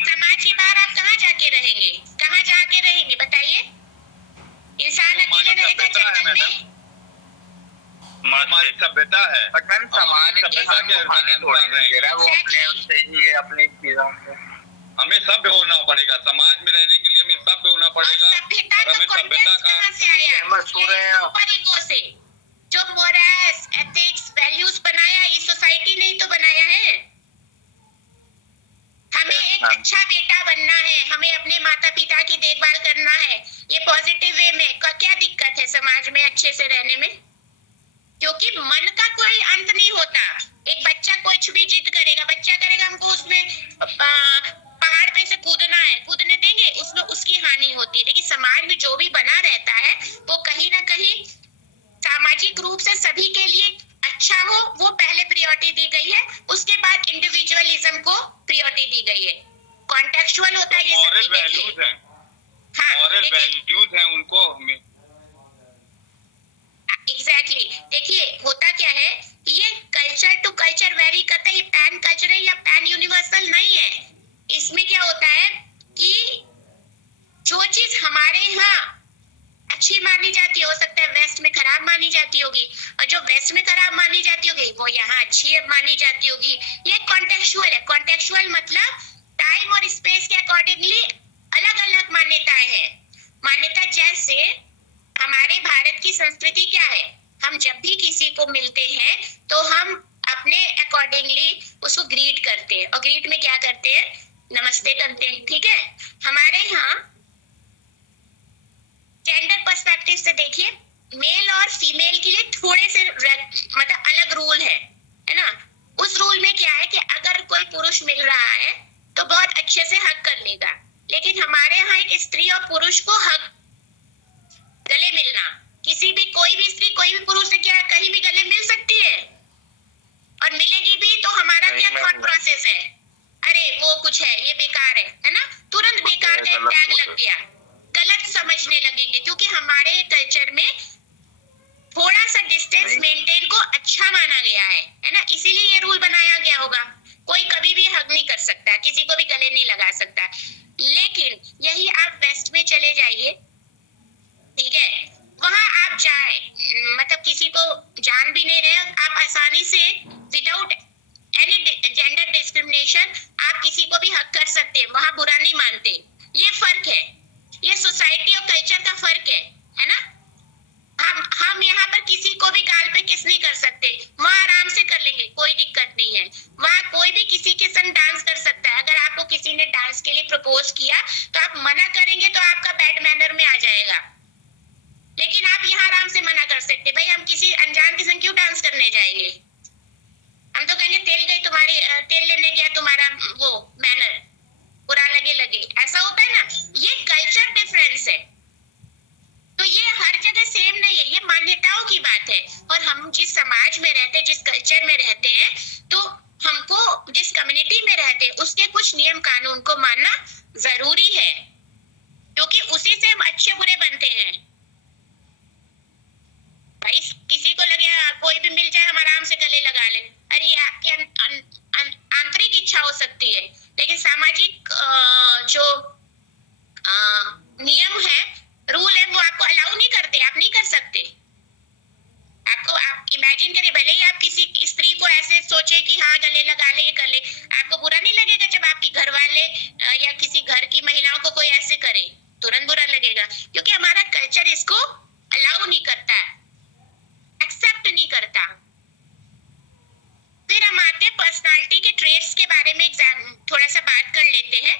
समाज के बाहर आप कहाँ जाके रहेंगे? कहाँ जाके रहेंगे बताइए? इंसान अकेले रहेगा जंगल में? हमारी सभ्यता है, समाज सभ्यता के वो अपने ही अपनी चीजों से हमें सभ्य होना पड़ेगा। समाज में रहने के लिए हमें सभ्य होना पड़ेगा। सभ्यता और हमें सभ्यता का कहाँ से आया? सहमत हो रहे हैं आप? सुपर ईगो से। जो मोरल्स, एथिक्स, वैल्यूज बनाया, ये सोसाइटी ने ही तो बनाया है। हमें एक अच्छा बेटा बनना है, हमें अपने माता पिता की देखभाल करना है, ये पॉजिटिव वे में। क्या दिक्कत है समाज में अच्छे से रहने में? क्योंकि मन का कोई अंत नहीं होता। एक बच्चा कुछ भी जिद करेगा, बच्चा करेगा हमको उसमें पहाड़ पे से कूदना है, कूदने देंगे, उसमें उसकी हानि होती है। लेकिन समाज में जो भी बना रहता है वो कहीं ना कहीं सामाजिक रूप से सभी के लिए अच्छा हो, वो पहले प्रायोरिटी दी गई है। उसके बाद इंडिविजुअलिज्म को प्रायोरिटी दी गई है। कॉन्टेक्चुअल होता है ये मॉरल सब वैल्यूज हैं, हाँ, मॉरल वैल्यूज हैं उनको एग्जैक्टली। देखिए होता क्या है कि ये कल्चर टू कल्चर वेरी करता है। ये पैन कल्चर है या पैन यूनिवर्सल नहीं है। इसमें क्या होता है कि जो चीज हमारे यहाँ अच्छी मानी जाती हो सकता है वेस्ट में खराब मानी जाती होगी, और जो वेस्ट में खराब मानी जाती होगी वो यहाँ अच्छी मानी जाती होगी। ये कॉन्टेक्चुअल है। कॉन्टेक्चुअल मतलब टाइम और स्पेस के अकॉर्डिंगली अलग अलग मान्यताएं हैं। मान्यता जैसे हमारे भारत की संस्कृति क्या है, हम जब भी किसी को मिलते हैं तो हम अपने अकॉर्डिंगली उसको ग्रीट करते हैं। और ग्रीट में क्या करते हैं, नमस्ते करते हैं। ठीक है, हमारे यहाँ जेंडर पर्सपेक्टिव से देखिए, मेल और फीमेल के लिए थोड़े से मतलब अलग रूल है ना। उस रूल में क्या है कि अगर कोई पुरुष मिल रहा है तो बहुत अच्छे से हक कर लेगा। लेकिन हमारे यहाँ एक स्त्री और पुरुष को हक, गले मिलना, किसी भी कोई भी स्त्री कोई भी पुरुष से क्या कहीं भी गले मिल सकती है? और मिलेगी भी तो हमारा क्या थॉट प्रोसेस है, अरे वो कुछ है, ये बेकार है ना, तुरंत बेकार का टैग लग गया, गलत समझने लगेंगे। क्योंकि हमारे कल्चर में थोड़ा सा डिस्टेंस मेंटेन को अच्छा माना गया है ना, इसीलिए ये रूल बनाया गया होगा। कोई कभी भी हग नहीं कर सकता, किसी को भी गले नहीं लगा सकता। लेकिन यही आप वेस्ट में चले जाइए, ठीक है, वहां आप जाए मतलब किसी को जान भी नहीं रहे, आप आसानी से विदाउट एनी जेंडर डिस्क्रिमिनेशन आप किसी को भी हक कर सकते हैं, वहां बुरा नहीं मानते। ये फर्क है, ये सोसाइटी और कल्चर का फर्क है ना। हम यहाँ पर किसी को भी गाल पे किस नहीं कर सकते, वहाँ आराम से कर लेंगे, कोई दिक्कत नहीं है। वहाँ कोई भी किसी के संग डांस कर सकता है। अगर आपको किसी ने डांस के लिए प्रपोज किया किया, तो आप मना करेंगे तो आपका बैड मैनर में आ जाएगा। लेकिन आप यहाँ आराम से मना कर सकते, भाई हम किसी अनजान के संग क्यों डांस करने जाएंगे, हम तो कहेंगे तेल गई तुम्हारी, तेल लेने गया तुम्हारा वो मैनर, बुरा लगे, ऐसा होता है ना। ये कल्चर डिफरेंस है, तो ये हर जगह सेम नहीं है, ये मान्यताओं की बात है। और हम जिस समाज में रहते हैं, जिस कल्चर में रहते हैं, तो हमको जिस कम्युनिटी में रहते हैं उसके कुछ नियम कानून को मानना जरूरी है, क्योंकि उसी से हम अच्छे बुरे बनते हैं। भाई किसी को लगे कोई भी मिल जाए हम आराम से गले लगा ले, अरे ये आपकी आंतरिक इच्छा हो सकती है, लेकिन सामाजिक जो नियम है, रूल है, वो आपको अलाउ नहीं करते, आप नहीं कर सकते। आप इमेजिन करिए, भले ही आप किसी स्त्री को ऐसे सोचे कि हाँ गले लगा ले, ये कर ले, आपको बुरा नहीं लगेगा जब आपके घर वाले या किसी घर की महिलाओं को कोई ऐसे करे, तुरंत बुरा लगेगा, क्योंकि हमारा कल्चर इसको अलाउ नहीं करता, एक्सेप्ट नहीं करता। फिर हम आते पर्सनालिटी के ट्रेट्स के बारे में थोड़ा सा बात कर लेते हैं।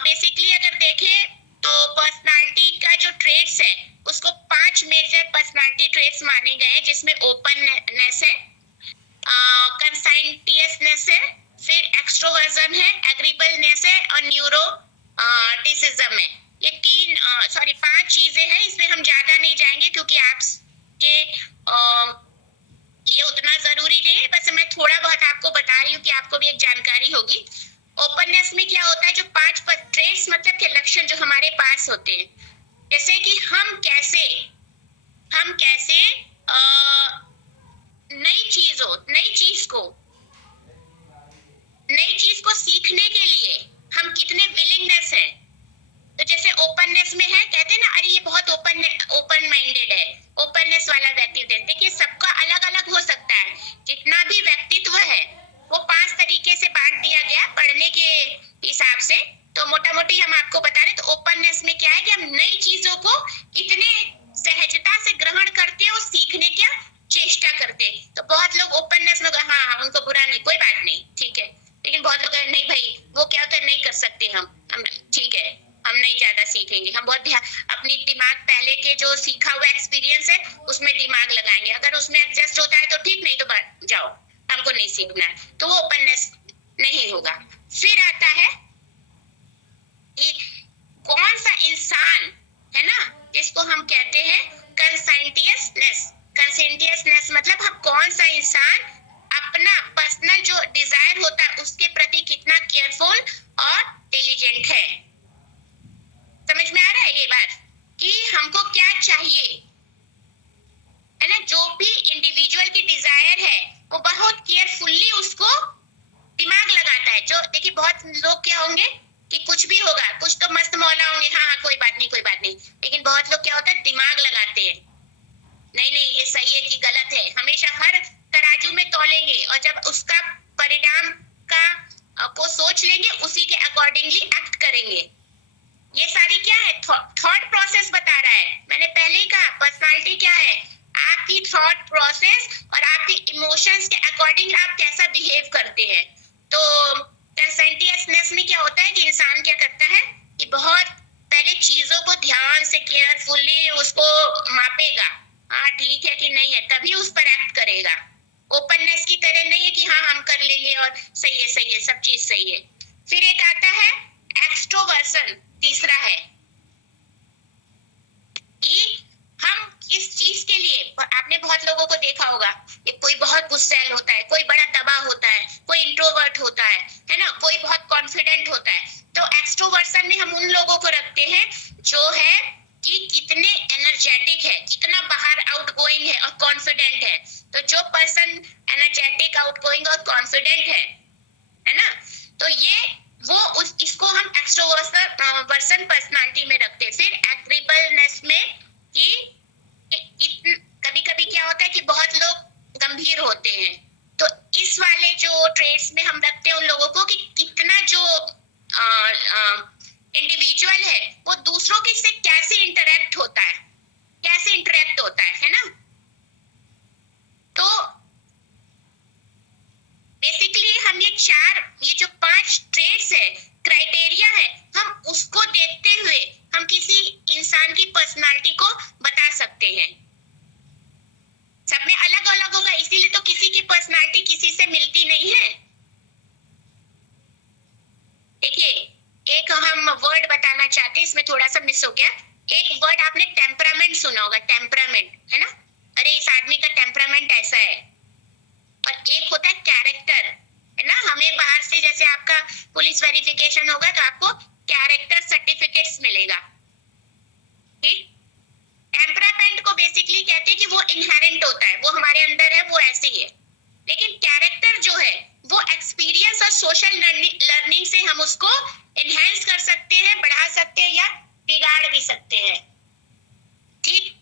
बेसिकली अगर देखें तो पर्सनालिटी का जो ट्रेट्स है उसको 5 मेजर पर्सनालिटी ट्रेट्स माने गए हैं, जिसमें ओपननेस है, कंसाइंटियसनेस है, फिर एक्सट्रोवर्जन है, एग्रीबलनेस है और न्यूरोटिसिज्म है। ये 5 चीजें हैं, इसमें हम ज्यादा नहीं जाएंगे क्योंकि आपके ये उतना जरूरी नहीं है, बस मैं थोड़ा बहुत आपको बता रही हूँ कि आपको भी एक जानकारी होगी। ओपननेस में क्या होता है, जो 5 ट्रेट्स मतलब के लक्षण जो हमारे पास होते हैं, जैसे कि हम कैसे नई चीज को सीखने के लिए हम कितने विलिंगनेस है। तो जैसे ओपननेस में है, कहते हैं ना अरे ये बहुत ओपन माइंडेड है, ओपननेस वाला व्यक्ति। देखिए सबका अलग अलग हो सकता है, जितना भी व्यक्तित्व है वो 5 तरीके से बांट दिया गया पढ़ने के हिसाब से। तो मोटा मोटी हम आपको बता रहे, तो ओपननेस में क्या है कि हम नई चीजों को कितने सहजता से ग्रहण करते हैं और सीखने की चेष्टा करते हैं। तो बहुत लोग ओपननेस में हाँ उनको बुरा नहीं, कोई बात नहीं, ठीक है, लेकिन बहुत लोग नहीं भाई वो क्या होता है, नहीं कर सकते हम ठीक है, हम नहीं ज्यादा सीखेंगे, हम बहुत अपनी दिमाग पहले के जो सीखा हुआ एक्सपीरियंस है उसमें दिमाग लगाएंगे, अगर उसमें एडजस्ट होता है तो ठीक, नहीं तो जाओ, हमको नहीं सीखना है, तो वो ओपननेस नहीं होगा। फिर आता है कि कौन सा इंसान है ना, जिसको हम कहते हैं कंसेंटियसनेस मतलब हम कौन सा इंसान अपना पर्सनल जो डिजायर होता है उसके प्रति कितना केयरफुल और डिलिजेंट है। समझ में आ रहा है ये बात कि हमको क्या चाहिए, है ना। जो भी इंडिविजुअल की डिजायर है वो बहुत केयरफुल्ली उसको दिमाग लगाता है। जो देखिए बहुत लोग क्या होंगे कि कुछ भी होगा, कुछ तो मस्त मौला होंगे, हाँ कोई बात नहीं, लेकिन बहुत लोग क्या होता है दिमाग लगाते हैं, नहीं ये सही है कि गलत है, हमेशा हर तराजू में तौलेंगे और जब उसका परिणाम को सोच लेंगे उसी के अकॉर्डिंगली एक्ट करेंगे। ये सारी क्या है, थॉट प्रोसेस बता रहा है। मैंने पहले ही कहा पर्सनालिटी क्या है, आपकी थॉट प्रोसेस और आपके इमोशंस के अकॉर्डिंग आप कैसा बिहेव करते हैं। तो कंसेंटियसनेस में क्या होता है कि इंसान क्या करता है कि बहुत पहले चीजों को ध्यान से केयरफुली उसको मापेगा, हाँ ठीक है कि नहीं है, तभी उस पर एक्ट करेगा। ओपननेस की तरह नहीं है कि हाँ हम कर लेंगे और सही है सब चीज सही है। फिर एक आता है एक्सट्रोवर्सन, तीसरा है कि हम किस चीज के लिए, आपने बहुत लोगों को देखा होगा कि कोई बहुत गुस्सैल होता है, कोई बड़ा दबा होता है, कोई इंट्रोवर्ट होता है ना, कोई बहुत कॉन्फिडेंट होता है। तो एक्सट्रोवर्सन में हम उन लोगों को रखते हैं जो है कि कितने एनर्जेटिक है, कितना बाहर आउटगोइंग है और कॉन्फिडेंट है। तो जो पर्सन एनर्जेटिक, आउटगोइंग और कॉन्फिडेंट है ना, तो इसको हम एक्सट्रोवर्सन पर्सनालिटी में रखते हैं। फिर एग्रीबलनेस में कि कभी कभी क्या होता है कि बहुत लोग गंभीर होते हैं, तो इस वाले जो ट्रेड्स में हम रखते हैं उन लोगों को कि कितना जो इंडिविजुअल है वो दूसरों के से कैसे इंटरेक्ट होता है ना। तो बेसिकली हम ये जो 5 ट्रेड्स है, क्राइटेरिया है, हम उस इसमें थोड़ा सा मिस हो गया। एक वर्ड आपने टेम्परामेंट सुना होगा, टेम्परामेंट, है ना, अरे इस आदमी का टेम्परामेंट ऐसा है। और एक होता है कैरेक्टर, है ना, हमें बाहर से जैसे आपका पुलिस वेरिफिकेशन होगा तो आपको कैरेक्टर सर्टिफिकेट्स मिलेगा, ठीक। टेम्परामेंट को बेसिकली कहते हैं कि वो इनहेरेंट होता है, वो हमारे अंदर है, वो ऐसे ही है। लेकिन कैरेक्टर जो है वो एक्सपीरियंस और सोशल लर्निंग से हम उसको एनहेंस कर सकते हैं, बढ़ा सकते हैं या बिगाड़ भी सकते हैं, ठीक।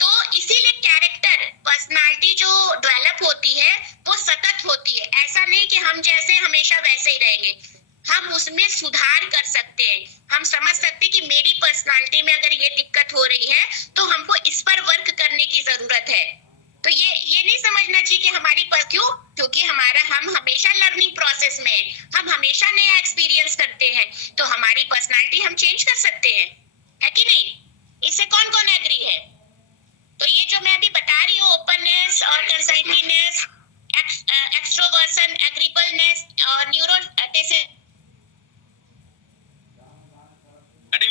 तो इसीलिए कैरेक्टर, पर्सनालिटी जो डेवलप होती है वो सतत होती है। ऐसा नहीं कि हम जैसे हमेशा वैसे ही रहेंगे, हम उसमें सुधार कर सकते हैं। हम समझ सकते हैं कि मेरी पर्सनालिटी में अगर ये दिक्कत हो रही है तो हमको इस पर वर्क करने की जरूरत है। तो ये नहीं समझना चाहिए कि हमारी पर क्यों, क्योंकि हम हमेशा लर्निंग प्रोसेस में है, हम हमेशा नया एक्सपीरियंस करते हैं, तो हमारी पर्सनालिटी हम चेंज कर सकते हैं, है कि नहीं। इससे कौन कौन एग्री है। तो ये जो मैं अभी बता रही हूँ, ओपननेस और कंसाइटीनेस, एक्सट्रोवर्सन, एग्रीबलनेस और न्यूरोटिसिज्म,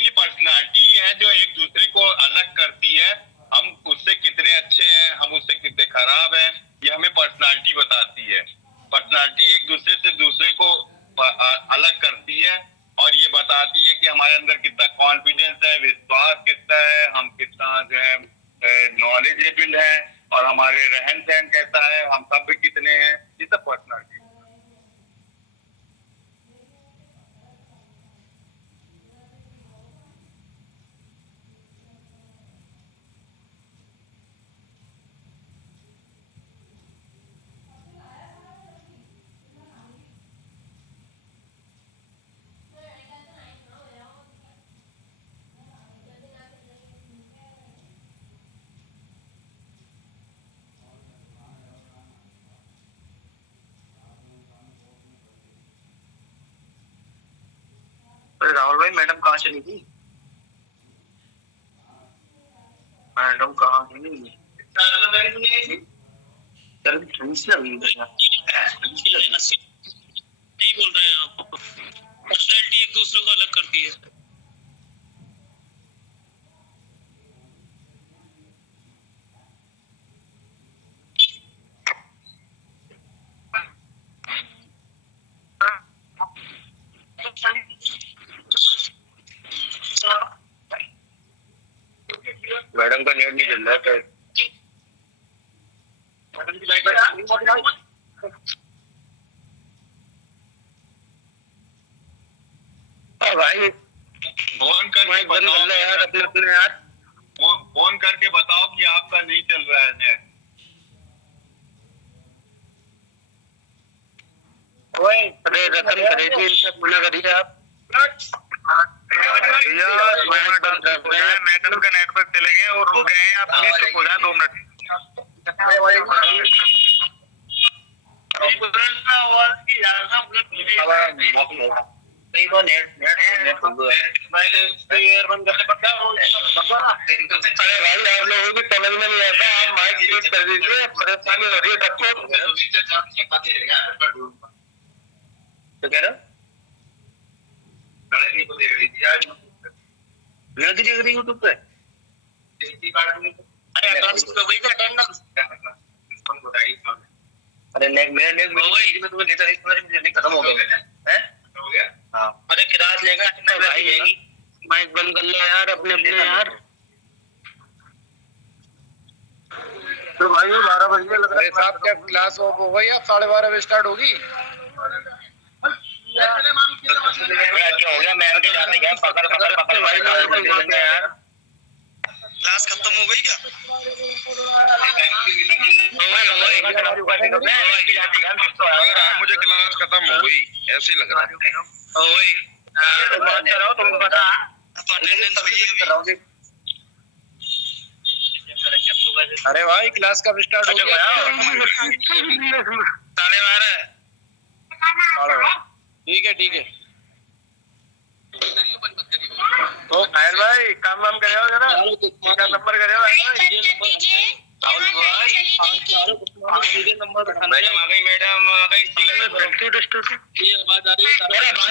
ये पर्सनालिटी है जो एक दूसरे को अलग करती है। हम उससे कितने अच्छे हैं, हम उससे कितने खराब हैं, ये हमें पर्सनालिटी बताती है। पर्सनालिटी एक दूसरे को अलग करती है और ये बताती है कि हमारे अंदर कितना कॉन्फिडेंस है, विश्वास कितना है, हम कितना जो है नॉलेजेबल है और हमारे रहन सहन कैसा है, हम सब कितने हैं, ये सब पर्सनालिटी। अरे राहुल भाई, मैडम कहाँ चली गई? मैडम कहाँ गई? नहीं बोल रहे हैं आप, पर्सनैलिटी एक दूसरे को अलग करती है। मैडम का नेट नहीं चल रहा है। भाई फोन करके बताओ यार, अपने यार फोन करके बताओ कि आपका नहीं चल रहा है नेट। अरे रकम खरीदी, इनसे पूरा करिए आप। मैडम का नेटवर्क चले गए और रुक गए हैं, आप प्लीज चुप हो जाए 2 मिनट। नहीं तो नेट बंद करने पड़ता है। अरे भाई, आप लोगों की समझ में नहीं आता, आप माइक म्यूट कर दीजिए, परेशानी हो रही है बच्चों। तो कह रहा लग रही यूट्यूब पे। अरे मेरा नेट में तुम्हें लेता नहीं, खत्म हो गया है। हाँ, अरे किराया लेगा भाई, माइक बंद कर लो यार अपने यार। तो भाई 12 बजे लग रहा है साहब, क्या क्लास ऑफ हो गई? अब 12:30 बजे स्टार्ट होगी। क्या हो गया? मैं के जाने गया, पकड़ भाई यार। क्लास खत्म हो गई क्या? लग रहा है मुझे क्लास खत्म हो गई, ऐसे ही लग रहा है। तुम बता तो अटेंडेंस भैया। अरे भाई, क्लास कब स्टार्ट हो गया? 12:30। ठीक है। तो खायल भाई, काम वाम करे हो जरा, क्या नंबर करे हो? मैडम आ गई, ये आवाज आ रही है।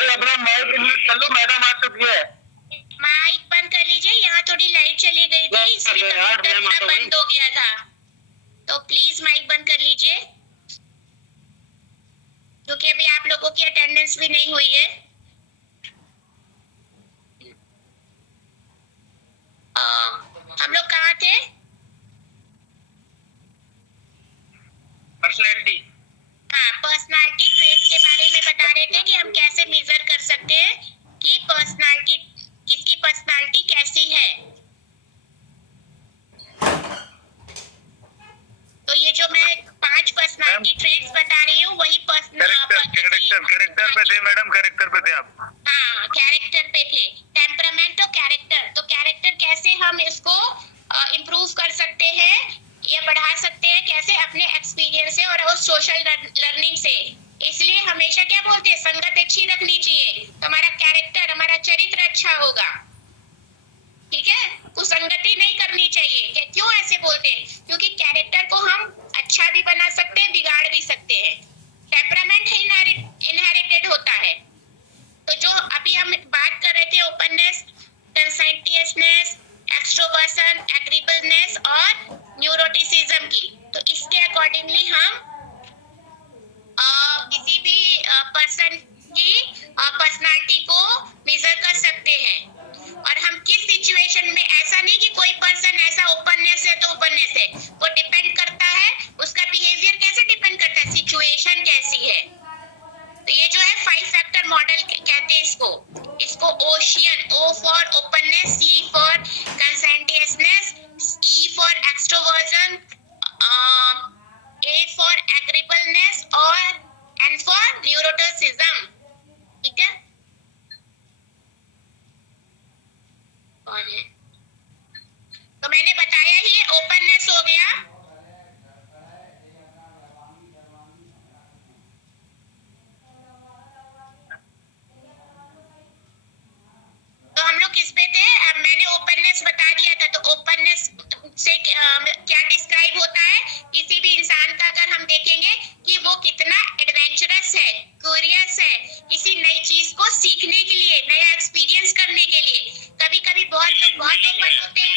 अपना माइक म्यूट कर लो, मैडम आ चुकी है। माइक टाइम आता हुआ बंद हो गया था, तो प्लीज माइक बंद कर लीजिए, क्योंकि अभी आप लोगों की अटेंडेंस भी नहीं हुई है। हम लोग कहाँ थे? पर्सनैलिटी। हाँ, पर्सनालिटी ट्रेट के बारे में बता रहे थे कि हम कैसे मेजर कर सकते हैं कि पर्सनालिटी, किसकी पर्सनालिटी कैसी है। तो ये जो मैं 5 पर्सनालिटी ट्रेट्स बता रही हूँ वही कैरेक्टर पे थे मैडम, कैरेक्टर पे थे आप। हाँ, कैरेक्टर पे थे। टेम्परामेंट और कैरेक्टर, तो कैरेक्टर कैसे हम इसको इम्प्रूव कर सकते हैं या बढ़ा सकते हैं, कैसे? अपने एक्सपीरियंस से और सोशल लर्निंग से। इसलिए हमेशा क्या बोलते हैं, संगत अच्छी रखनी चाहिए, तो हमारा कैरेक्टर, हमारा चरित्र अच्छा होगा। ठीक है, कुसंगति नहीं करनी चाहिए। क्यों ऐसे बोलते हैं? क्योंकि कैरेक्टर को हम अच्छा भी बना सकते हैं, बिगाड़ भी सकते हैं। टेम्परामेंट इनहेरिटेड होता है। तो जो अभी हम बात कर रहे थे, ओपननेस, कंसेंटियसनेस, एक्सट्रोवर्सन, एग्रीबलनेस और न्यूरोटिसिज्म की, तो इसके अकॉर्डिंगली हम किसी भी पर्सन की पर्सनालिटी को मेजर कर सकते हैं। और हम किस सिचुएशन में, ऐसा नहीं कि कोई पर्सन ऐसा ओपननेस है तो ओपननेस है, वो डिपेंड करता है, उसका बिहेवियर कैसे डिपेंड करता है, सिचुएशन कैसी है। तो ये जो है 5 फैक्टर मॉडल कहते हैं इसको ocean, O for openness, C for conscientiousness, E for extroversion, A for agreeableness और N फॉर न्यूरोटिसिज्म। ठीक है, कौन है? तो मैंने बताया ही, ओपननेस हो गया, तो हम लोग किस पे थे? अब मैंने ओपननेस बता दिया था। तो ओपननेस से क्या डिस्क्राइब होता है? किसी भी इंसान का अगर हम देखेंगे कि वो कितना एडवेंचरस है, क्यूरियस है, किसी नई चीज को सीखने के लिए, नया एक्सपीरियंस करने के लिए। कभी कभी बहुत लोग बहुत ओपन होते हैं,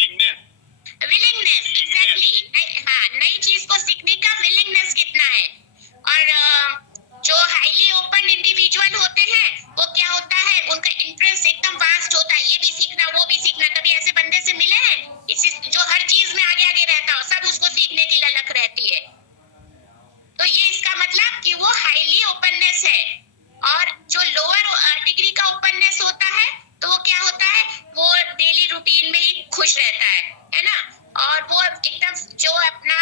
विलिंगनेस, एग्जैक्टली। हाँ, नई चीज को सीखने का विलिंगनेस कितना है। और जो हाईली ओपन इंडिविजुअल होते हैं, वो क्या होता है, उनका इंटरेस्ट एकदम वास्ट होता है, ये भी सीखना, वो भी सीखना। कभी ऐसे बंदे से मिले हैं इसी जो हर चीज में आगे आगे रहता हो, सब उसको सीखने की ललक रहती है। तो ये इसका मतलब कि वो हाईली ओपननेस है। और जो लोअर डिग्री का ओपननेस होता है, तो वो क्या होता है, वो डेली रूटीन में ही खुश रहता है ना। और वो एकदम जो अपना,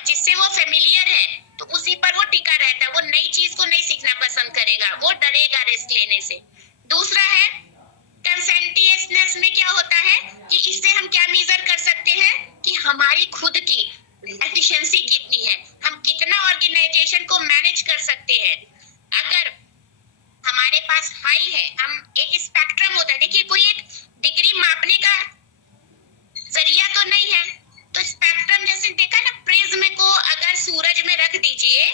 जिससे वो फेमिलियर है, तो उसी पर वो टिका रहता है, वो नई चीज को नहीं सीखना पसंद करेगा, वो डरेगा रिस्क लेने से। दूसरा है कंसेंटियसनेस में क्या होता है कि इससे हम क्या मेजर कर सकते हैं कि हमारी खुद की एफिशिएंसी कितनी है, हम कितना ऑर्गेनाइजेशन को मैनेज कर सकते हैं। अगर हमारे पास हाई है, हम एक स्पेक्ट्रम होता है, देखिए कोई एक डिग्री मापने का जरिया तो नहीं है, तो स्पेक्ट्रम जैसे देखा ना, प्रिज्म को अगर सूरज में रख दीजिए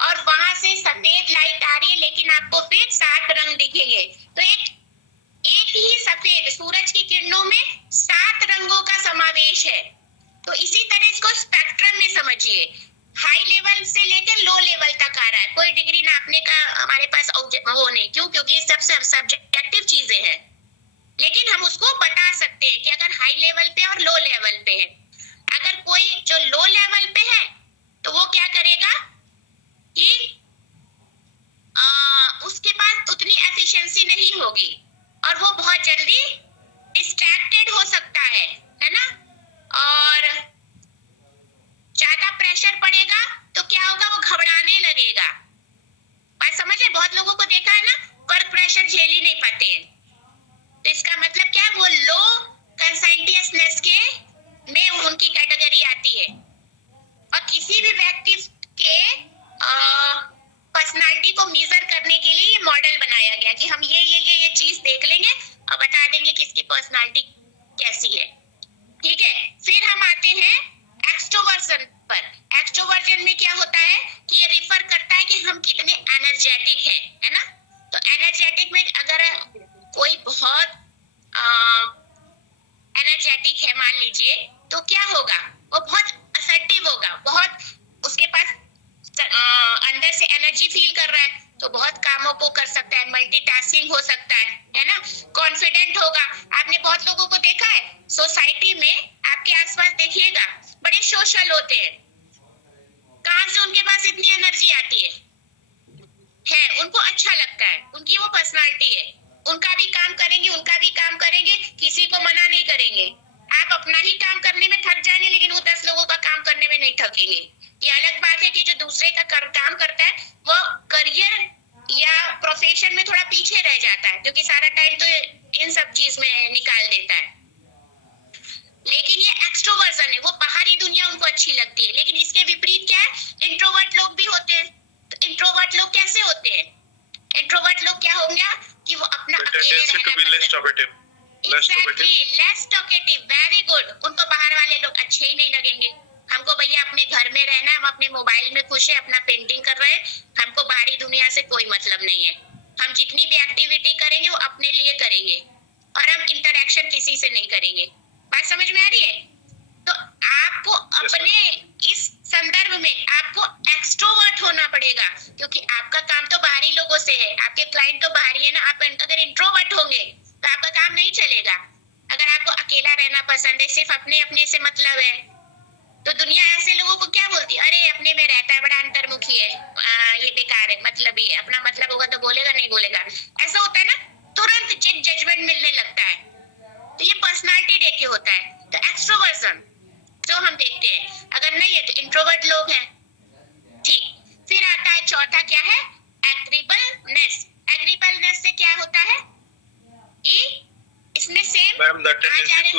और वहां से सफेद लाइट आ रही है, लेकिन आपको फिर 7 रंग दिखेंगे। तो एक ही सफेद सूरज की किरणों में 7 रंगों का समावेश है। तो इसी तरह इसको स्पेक्ट्रम में समझिए, हाई लेवल से लेकर लो लेवल तक आ रहा है। कोई डिग्री नापने का हमारे पास वो नहीं, क्यों? क्योंकि सब सब्जेक्टिव चीजें हैं, लेकिन हम उसको बता सकते हैं कि अगर हाई लेवल पे और लो लेवल पे है। अगर कोई जो लो लेवल पे है, तो वो क्या करेगा कि उसके पास उतनी एफिशिएंसी नहीं होगी और वो बहुत जल्दी डिस्ट्रैक्टेड हो सकता है ना। और ज्यादा प्रेशर पड़ेगा तो क्या होगा, वो घबराने लगेगा। बात समझे? बहुत लोगों को देखा है ना, वर्क प्रेशर झेल ही नहीं पाते हैं। तो इसका मतलब क्या, वो लो कंसेंटियसनेस के में उनकी कैटेगरी आती है। और किसी भी व्यक्ति के पर्सनालिटी को मेजर करने के लिए ये मॉडल बनाया गया कि हम ये चीज देख लेंगे और बता देंगे कि इसकी पर्सनालिटी कैसी है। ठीक है, फिर हम आते हैं एक्सट्रोवर्जन पर। एक्सट्रोवर्जन में क्या होता है कि ये रिफर करता है कि हम कितने एनर्जेटिक हैं, है ना। तो एनर्जेटिक में अगर कोई बहुत एनर्जेटिक है मान लीजिए, तो क्या होगा, वो सोसाइटी में आपके आसपास देखिएगा बड़े सोशल होते हैं, कहाँ से उनके पास इतनी एनर्जी आती है उनको अच्छा लगता है, उनकी वो पर्सनालिटी है, उनका भी काम करेंगे, उनका भी काम करेंगे, किसी को मना नहीं करेंगे। आप अपना ही काम करने में थक जाएंगे लेकिन वो 10 लोगों का काम करने में नहीं थकेंगे। ये अलग बात है कि जो दूसरे का काम करता है वो करियर या प्रोफेशन में थोड़ा पीछे रह जाता है, क्योंकि सारा टाइम तो इन सब चीज में निकाल देता है। लेकिन ये एक्सट्रोवर्जन है, वो बाहरी दुनिया उनको अच्छी लगती है। लेकिन इसके विपरीत क्या है, इंट्रोवर्ट लोग भी होते हैं। तो इंट्रोवर्ट लोग कैसे होते हैं? इंट्रोवर्ट लोग क्या होंगे कि वो अपना अकेले रहना, Exactly, less talkative, very good। उनको बाहर वाले लोग अच्छे ही नहीं लगेंगे। हमको भैया अपने घर में रहना है, हम अपने मोबाइल में खुश है, अपना पेंटिंग कर रहे हैं, हमको बाहरी दुनिया से कोई मतलब नहीं है। हम जितनी भी एक्टिविटी करेंगे वो अपने लिए करेंगे और हम इंटरेक्शन किसी से नहीं करेंगे। बात समझ में आ रही है? तो आपको अपने इस संदर्भ में आपको एक्सट्रोवर्ट होना पड़ेगा, क्योंकि आपका काम तो बाहरी लोगों से है, आपके क्लाइंट तो बाहरी है ना। आप अगर इंट्रोवर्ट होंगे तो आपका काम नहीं चलेगा। अगर आपको अकेला रहना पसंद है, सिर्फ अपने अपने से मतलब है, तो दुनिया ऐसे लोगों को क्या बोलती है, अरे अपने में रहता है, बड़ा अंतर्मुखी है, ये बेकार है, मतलब ही अपना मतलब होगा तो बोलेगा, नहीं बोलेगा, ऐसा होता है ना। तुरंत जजमेंट मिलने लगता है। तो ये पर्सनालिटी देख के होता है। तो एक्सट्रोवर्जन जो हम देखते हैं, अगर नहीं है तो इंट्रोवर्ट लोग हैं। ठीक, फिर आता है चौथा, क्या है? एग्रीबलनेस। एग्रीबलनेस से क्या होता है कि इसमें same Ma'am, the tendency to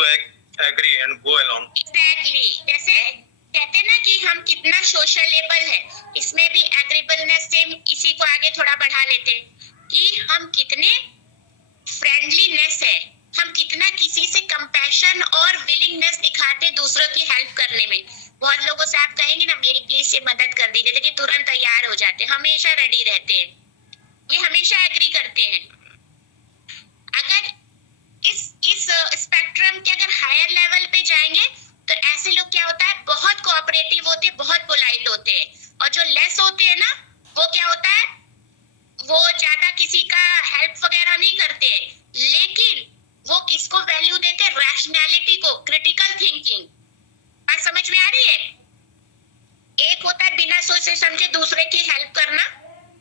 agree and go along. Exactly, जैसे कहते हैं ना कि हम कितना सोशलेबल है, इसमें भी एग्रीबलनेस सेम इसी को आगे थोड़ा बढ़ा लेते हैं कि हम कितने फ्रेंडलीनेस है, हम कितना किसी से कंपैशन और विलिंगनेस दिखाते दूसरों की हेल्प करने में। बहुत लोगों से आप कहेंगे ना मेरी प्लीज ये मदद कर दीजिए, देखिए तुरंत तैयार हो जाते हैं, हमेशा रेडी रहते हैं, ये हमेशा एग्री करते हैं। अगर इस स्पेक्ट्रम के अगर हायर लेवल पे जाएंगे तो ऐसे लोग क्या होता है, बहुत कोऑपरेटिव होते हैं, बहुत पोलाइट होते हैं। और जो लेस होते हैं ना, वो क्या होता है, वो ज्यादा किसी का हेल्प वगैरह नहीं करते, लेकिन वो किसको वैल्यू देते हैं, रैशनैलिटी को, क्रिटिकल थिंकिंग। बात समझ में आ रही है? एक होता है बिना सोचे समझे दूसरे की हेल्प करना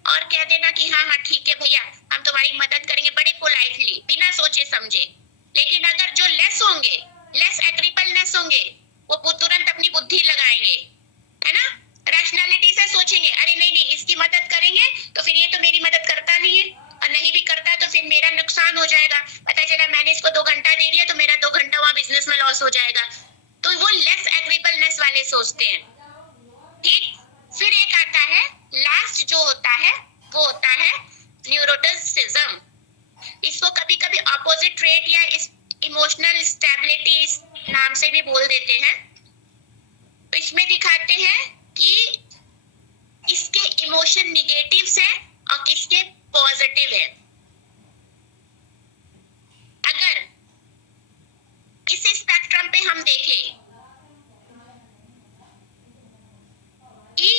और कह देना कि हाँ हाँ ठीक है भैया हम तुम्हारी मदद करेंगे, बड़े पोलाइटली बिना सोचे समझे। लेकिन अगर जो लेस होंगे, लेस एग्रीबलनेस होंगे, वो तुरंत अपनी बुद्धि लगाएंगे, है ना, रैशनैलिटी से सोचेंगे, अरे नहीं नहीं इसकी मदद करेंगे तो फिर ये तो मेरी मदद करता नहीं है, और नहीं भी करता है तो फिर मेरा नुकसान हो जाएगा, पता चला मैंने इसको 2 घंटा दे दिया तो मेरा 2 घंटा वहां बिजनेस में लॉस हो जाएगा। तो वो लेस एग्रीबलनेस वाले सोचते हैं। ठीक, फिर एक आता है लास्ट जो होता है, वो होता है न्यूरोटिसिज्म। इसको कभी कभी ऑपोजिट ट्रेट या इमोशनल स्टेबिलिटी नाम से भी बोल देते हैं। तो इसमें दिखाते हैं कि इसके इमोशन निगेटिव है और किसके पॉजिटिव है। अगर इस स्पेक्ट्रम पे हम देखें कि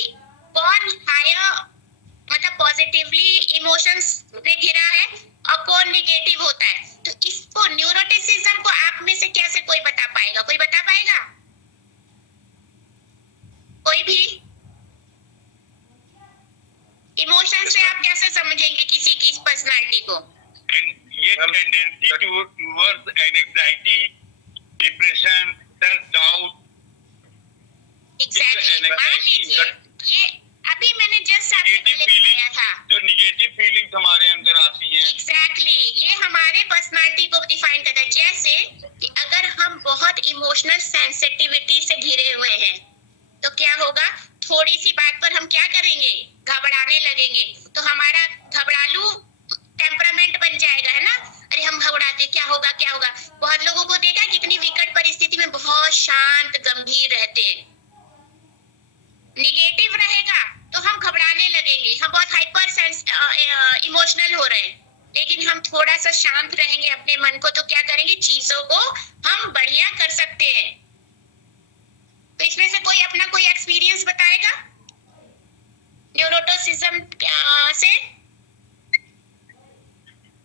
कौन हायर मतलब पॉजिटिवली इमोशंस से घिरा है और कौन निगेटिव होता है, तो इसको न्यूरोटिसिज्म को आप में से कैसे कोई बता पाएगा? कोई बता पाएगा? कोई भी? इमोशन से आप कैसे समझेंगे किसी की पर्सनालिटी को? ये tendency towards anxiety, depression, self doubt. Exactly, मान लीजिए ये अभी मैंने जस्ट आपसे पहले बताया था, जो निगेटिव फीलिंग्स हमारे अंदर आती हैं। एग्जैक्टली, ये हमारे पर्सनालिटी को डिफाइन करता है। जैसे कि अगर हम बहुत इमोशनल सेंसिटिविटी से घिरे हुए हैं तो क्या होगा, थोड़ी सी बात पर हम क्या करेंगे, घबराने लगेंगे, तो हमारा घबरालू टेम्परामेंट बन जाएगा, है ना, अरे हम घबराते क्या होगा क्या होगा। बहुत लोगों को देखा कितनी विकट परिस्थिति में बहुत शांत गंभीर रहते हैं। निगेटिव रहेगा तो हम घबराने लगेंगे, हम बहुत हाइपर इमोशनल हो रहे हैं। लेकिन हम थोड़ा सा शांत रहेंगे अपने मन को तो क्या करेंगे, चीजों को हम बढ़िया कर सकते हैं। तो इसमें से कोई अपना कोई एक्सपीरियंस बताएगा न्यूरोटिसिज्म से?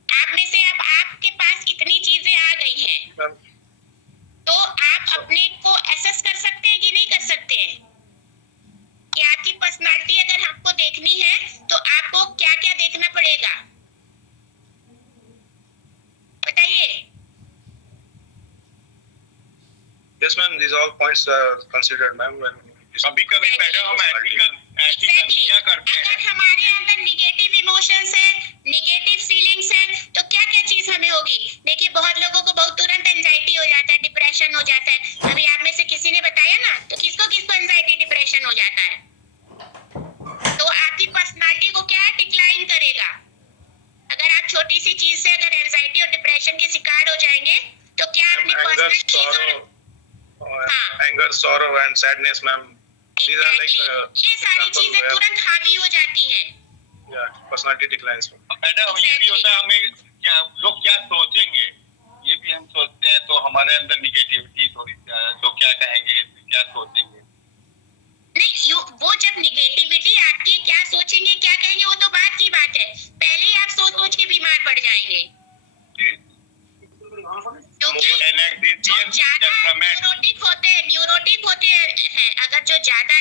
आप में से अब आपके पास इतनी चीजें आ गई हैं तो अपने को एसेस कर सकते हैं कि नहीं कर सकते हैं कि आपकी पर्सनालिटी अगर आपको देखनी है तो आपको क्या क्या देखना पड़ेगा, बताइए। Yes, ma'am. These all points are considered, ma'am. When कभी कभी मैडम हम ऐसी गलतियां करते अगर हैं। हमारे अंदर निगेटिव इमोशंस है, निगेटिव फीलिंग्स है, तो क्या क्या चीज हमें होगी। देखिए बहुत लोगों को बहुत तुरंत एंजाइटी हो जाता है, डिप्रेशन हो जाता है। अभी आप में से किसी ने बताया ना, तो किसको किसको एंजाइटी डिप्रेशन हो जाता है, तो आपकी पर्सनालिटी को क्या डिक्लाइन करेगा। अगर आप छोटी सी चीज से अगर एंजाइटी और डिप्रेशन के शिकार हो जाएंगे तो क्या अपनी anger, sorrow, and sadness, ma'am. These are like ये सारी चीजें तुरंत हावी हो जाती हैं। personality declines. मैडम ये भी होता है हमें क्या लोग क्या सोचेंगे, ये भी हम सोचते हैं, तो हमारे अंदर निगेटिविटी थोड़ी लोग क्या कहेंगे, क्या सोचेंगे। नहीं, वो जब निगेटिविटी आपकी क्या सोचेंगे क्या कहेंगे वो तो बात की बात है, पहले ही आप सोच सोच के बीमार पड़ जाएंगे। क्योंकि जो ज्यादा न्यूरोटिक होते हैं, अगर जो ज्यादा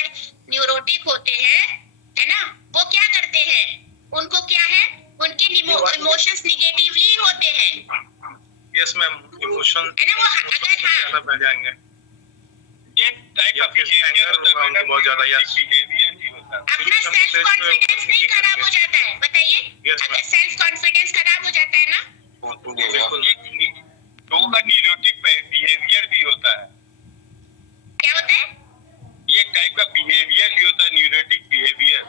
न्यूरोटिक होते हैं, है ना, वो क्या करते हैं, उनको क्या है, उनके इमोशंस निगेटिवली होते हैं। Yes, ma'am. Emotion. है ना, वो अगर बन जाएंगे। ये टाइप का बिहेवियर होता है उनको बहुत ज्यादा बिहेवियर भी होता है। अपना सेल्फ कॉन्फिडेंस नहीं खराब हो जाता है, बताइए। अगर सेल्फ कॉन्फिडेंस खराब हो जाता है ना, लोगों का न्यूरोटिक बिहेवियर भी होता है। क्या होता है, ये टाइप का बिहेवियर भी होता है, neurotic behaviour.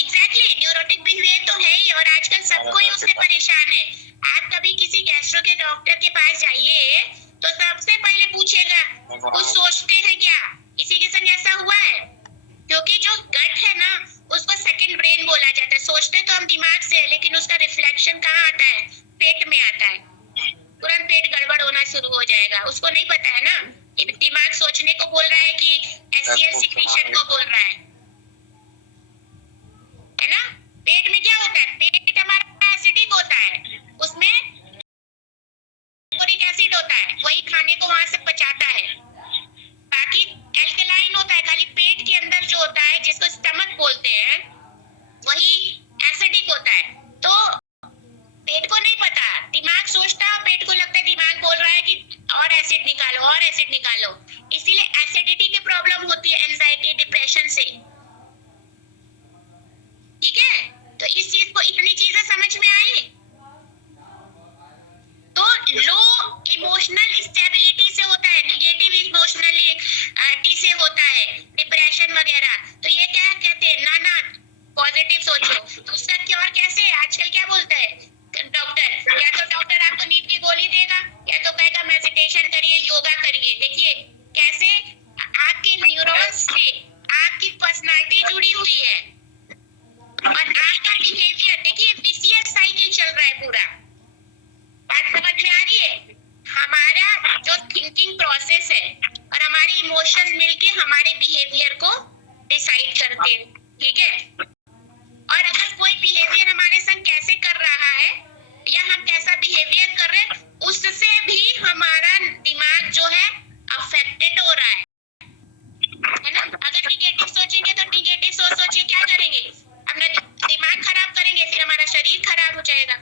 Exactly neurotic behaviour तो है ही, और आजकल सबको ही उससे परेशान है। आप कभी किसी गैस्ट्रो के डॉक्टर के पास जाइए तो सबसे पहले पूछेगा कुछ सोचते हैं क्या, किसी के संग ऐसा हुआ है, क्योंकि जो गट है ना उसको सेकंड ब्रेन बोला जाता है। सोचते तो हम दिमाग से है, लेकिन उसका रिफ्लेक्शन कहाँ आता है, पेट में आता है। तुरंत पेट गड़बड़ होना शुरू हो जाएगा, उसको नहीं पता है ना कि दिमाग सोचने को बोल रहा है कि एचसीएल सिक्रीशन को बोल रहा है ना। पेट में क्या होता है, पेट हमारा एसिडिक होता है, उसमें यूरिक एसिड होता है, वही खाने को वहां से पचाता है। बाकी एल्कलाइन होता है, खाली पेट के अंदर जो होता है जिसको स्टमक बोलते हैं, वही एसिडिक होता है। तो पेट को नहीं पता, दिमाग सोचता है, पेट को लगता है दिमाग बोल रहा है कि और एसिड निकालो और एसिड निकालो। इसीलिए एसिडिटी की प्रॉब्लम होती है एंजाइटी डिप्रेशन से, ठीक है। तो इस चीज को, इतनी चीजें समझ में आई। तो लो इमोशनल स्टेबिलिटी से होता है, नेगेटिव इमोशनलिटी से होता है डिप्रेशन वगैरह। तो ये क्या कहते हैं, ना पॉजिटिव सोचो। तो उसका क्योर कैसे, आजकल क्या बोलता है डॉक्टर, या तो डॉक्टर आपको नींद की गोली देगा, या तो कहेगा मेडिटेशन करिए, योगा करिए। देखिए कैसे आपके न्यूरॉन्स से आपकी पर्सनालिटी जुड़ी हुई है और आपका बिहेवियर। देखिए विशियस साइकिल चल रहा है पूरा, बात समझ में आ रही है। हमारा जो थिंकिंग प्रोसेस है और हमारे इमोशन मिलके हमारे बिहेवियर को डिसाइड करते हैं, ठीक है। और अगर कोई बिहेवियर हमारे संग कैसे कर रहा है या हम कैसा बिहेवियर कर रहे हैं, उससे भी हमारा दिमाग जो है अफेक्टेड हो रहा है ना। अगर निगेटिव सोचेंगे तो निगेटिव सोच के क्या करेंगे, अपना दिमाग खराब करेंगे, फिर हमारा शरीर खराब हो जाएगा।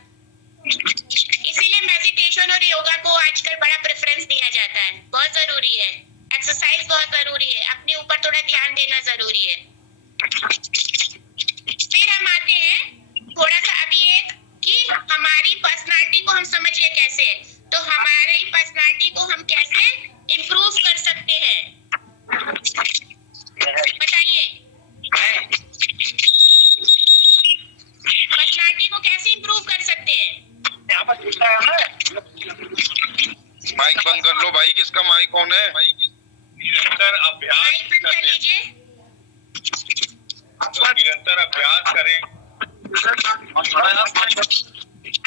इसीलिए मेडिटेशन और योगा को आजकल बड़ा प्रेफरेंस दिया जाता है, बहुत जरूरी है। एक्सरसाइज बहुत जरूरी है, अपने ऊपर थोड़ा ध्यान देना जरूरी है। फिर हम आते हैं थोड़ा सा अभी एक कि हमारी पर्सनालिटी को हम समझिए कैसे, तो हमारी पर्सनालिटी को हम कैसे इम्प्रूव कर सकते हैं, बताइए। पर्सनालिटी को कैसे इम्प्रूव कर सकते हैं। माइक बंद कर लो भाई, किसका माइक ऑन है? निरंतर अभ्यास माइक बंद कर लीजिए। निरंतर अभ्यास करें।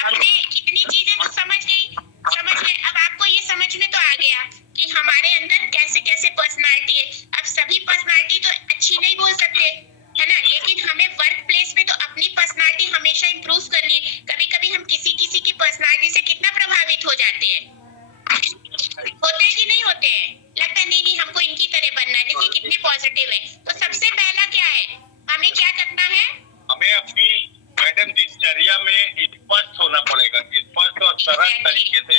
आपने इतनी चीजें तो समझ गए। अब आपको ये समझ में तो आ गया कि हमारे अंदर कैसे कैसे पर्सनालिटी है। अब सभी पर्सनालिटी तो अच्छी नहीं बोल सकते, है ना, लेकिन हमें वर्क प्लेस में तो अपनी पर्सनालिटी हमेशा इम्प्रूव करनी है। कभी कभी हम किसी की पर्सनालिटी से कितना प्रभावित हो जाते हैं, होते कि नहीं होते हैं, लगता नहीं कितने पॉजिटिव है। तो सबसे पहला क्या है, हमें क्या करना है, हमें अपनी मैडम दिनचर्या में स्पष्ट होना पड़ेगा, स्पष्ट और सरल तरीके से।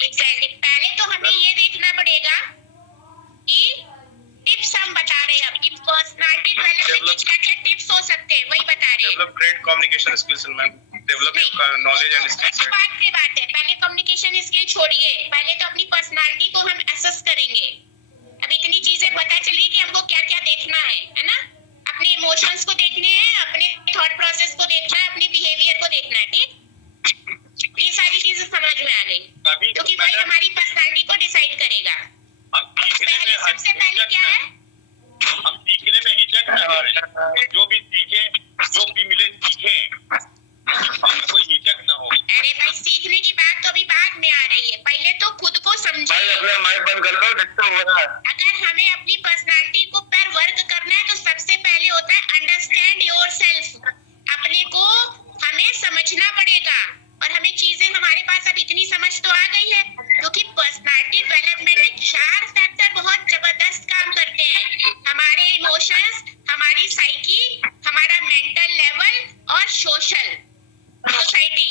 एग्जैक्टली, पहले तो हमें ये देखना पड़ेगा कि टिप्स हम बता रहे हैं आपकी पर्सनालिटी डेवलपमेंट के क्या क्या टिप्स हो सकते हैं, वही बता रहे हैं। Develop great communication skills in man. Develop your knowledge and skills. बात की बात है, पहले कम्युनिकेशन स्किल छोड़िए, पहले तो अपनी पर्सनालिटी को हम एसेस करेंगे। अब इतनी चीजें पता चली कि हमको क्या क्या देखना है ना, अपने इमोशंस को देखने हैं, अपने थॉट प्रोसेस को देखना है, अपनी बिहेवियर को देखना है, ठीक। ये सारी चीजें समझ में आ गई, क्योंकि वही हमारी पर्सनालिटी को डिसाइड करेगा। सबसे पहले क्या है, हम सीखने में हिचक है, जो भी सीखे, जो भी मिले सीखे, हमें कोई हिचक ना हो। अरे भाई सीखने की बात तो अभी बाद में आ रही है, पहले तो खुद को समझे। अपना माइक बंद कर लो, डिस्टर्ब हो रहा है। अगर हमें अपनी पर्सनालिटी को पर वर्क करना है तो सबसे पहले होता है अंडरस्टैंड योरसेल्फ। अपने को हमें समझना पड़ेगा, और हमें चीजें हमारे पास अब इतनी समझ तो आ गई है, क्योंकि पर्सनालिटी डेवलपमेंट में 4 फैक्टर बहुत जबरदस्त काम करते हैं, हमारे इमोशंस, हमारी साइकी, हमारा मेंटल लेवल और सोशल सोसाइटी।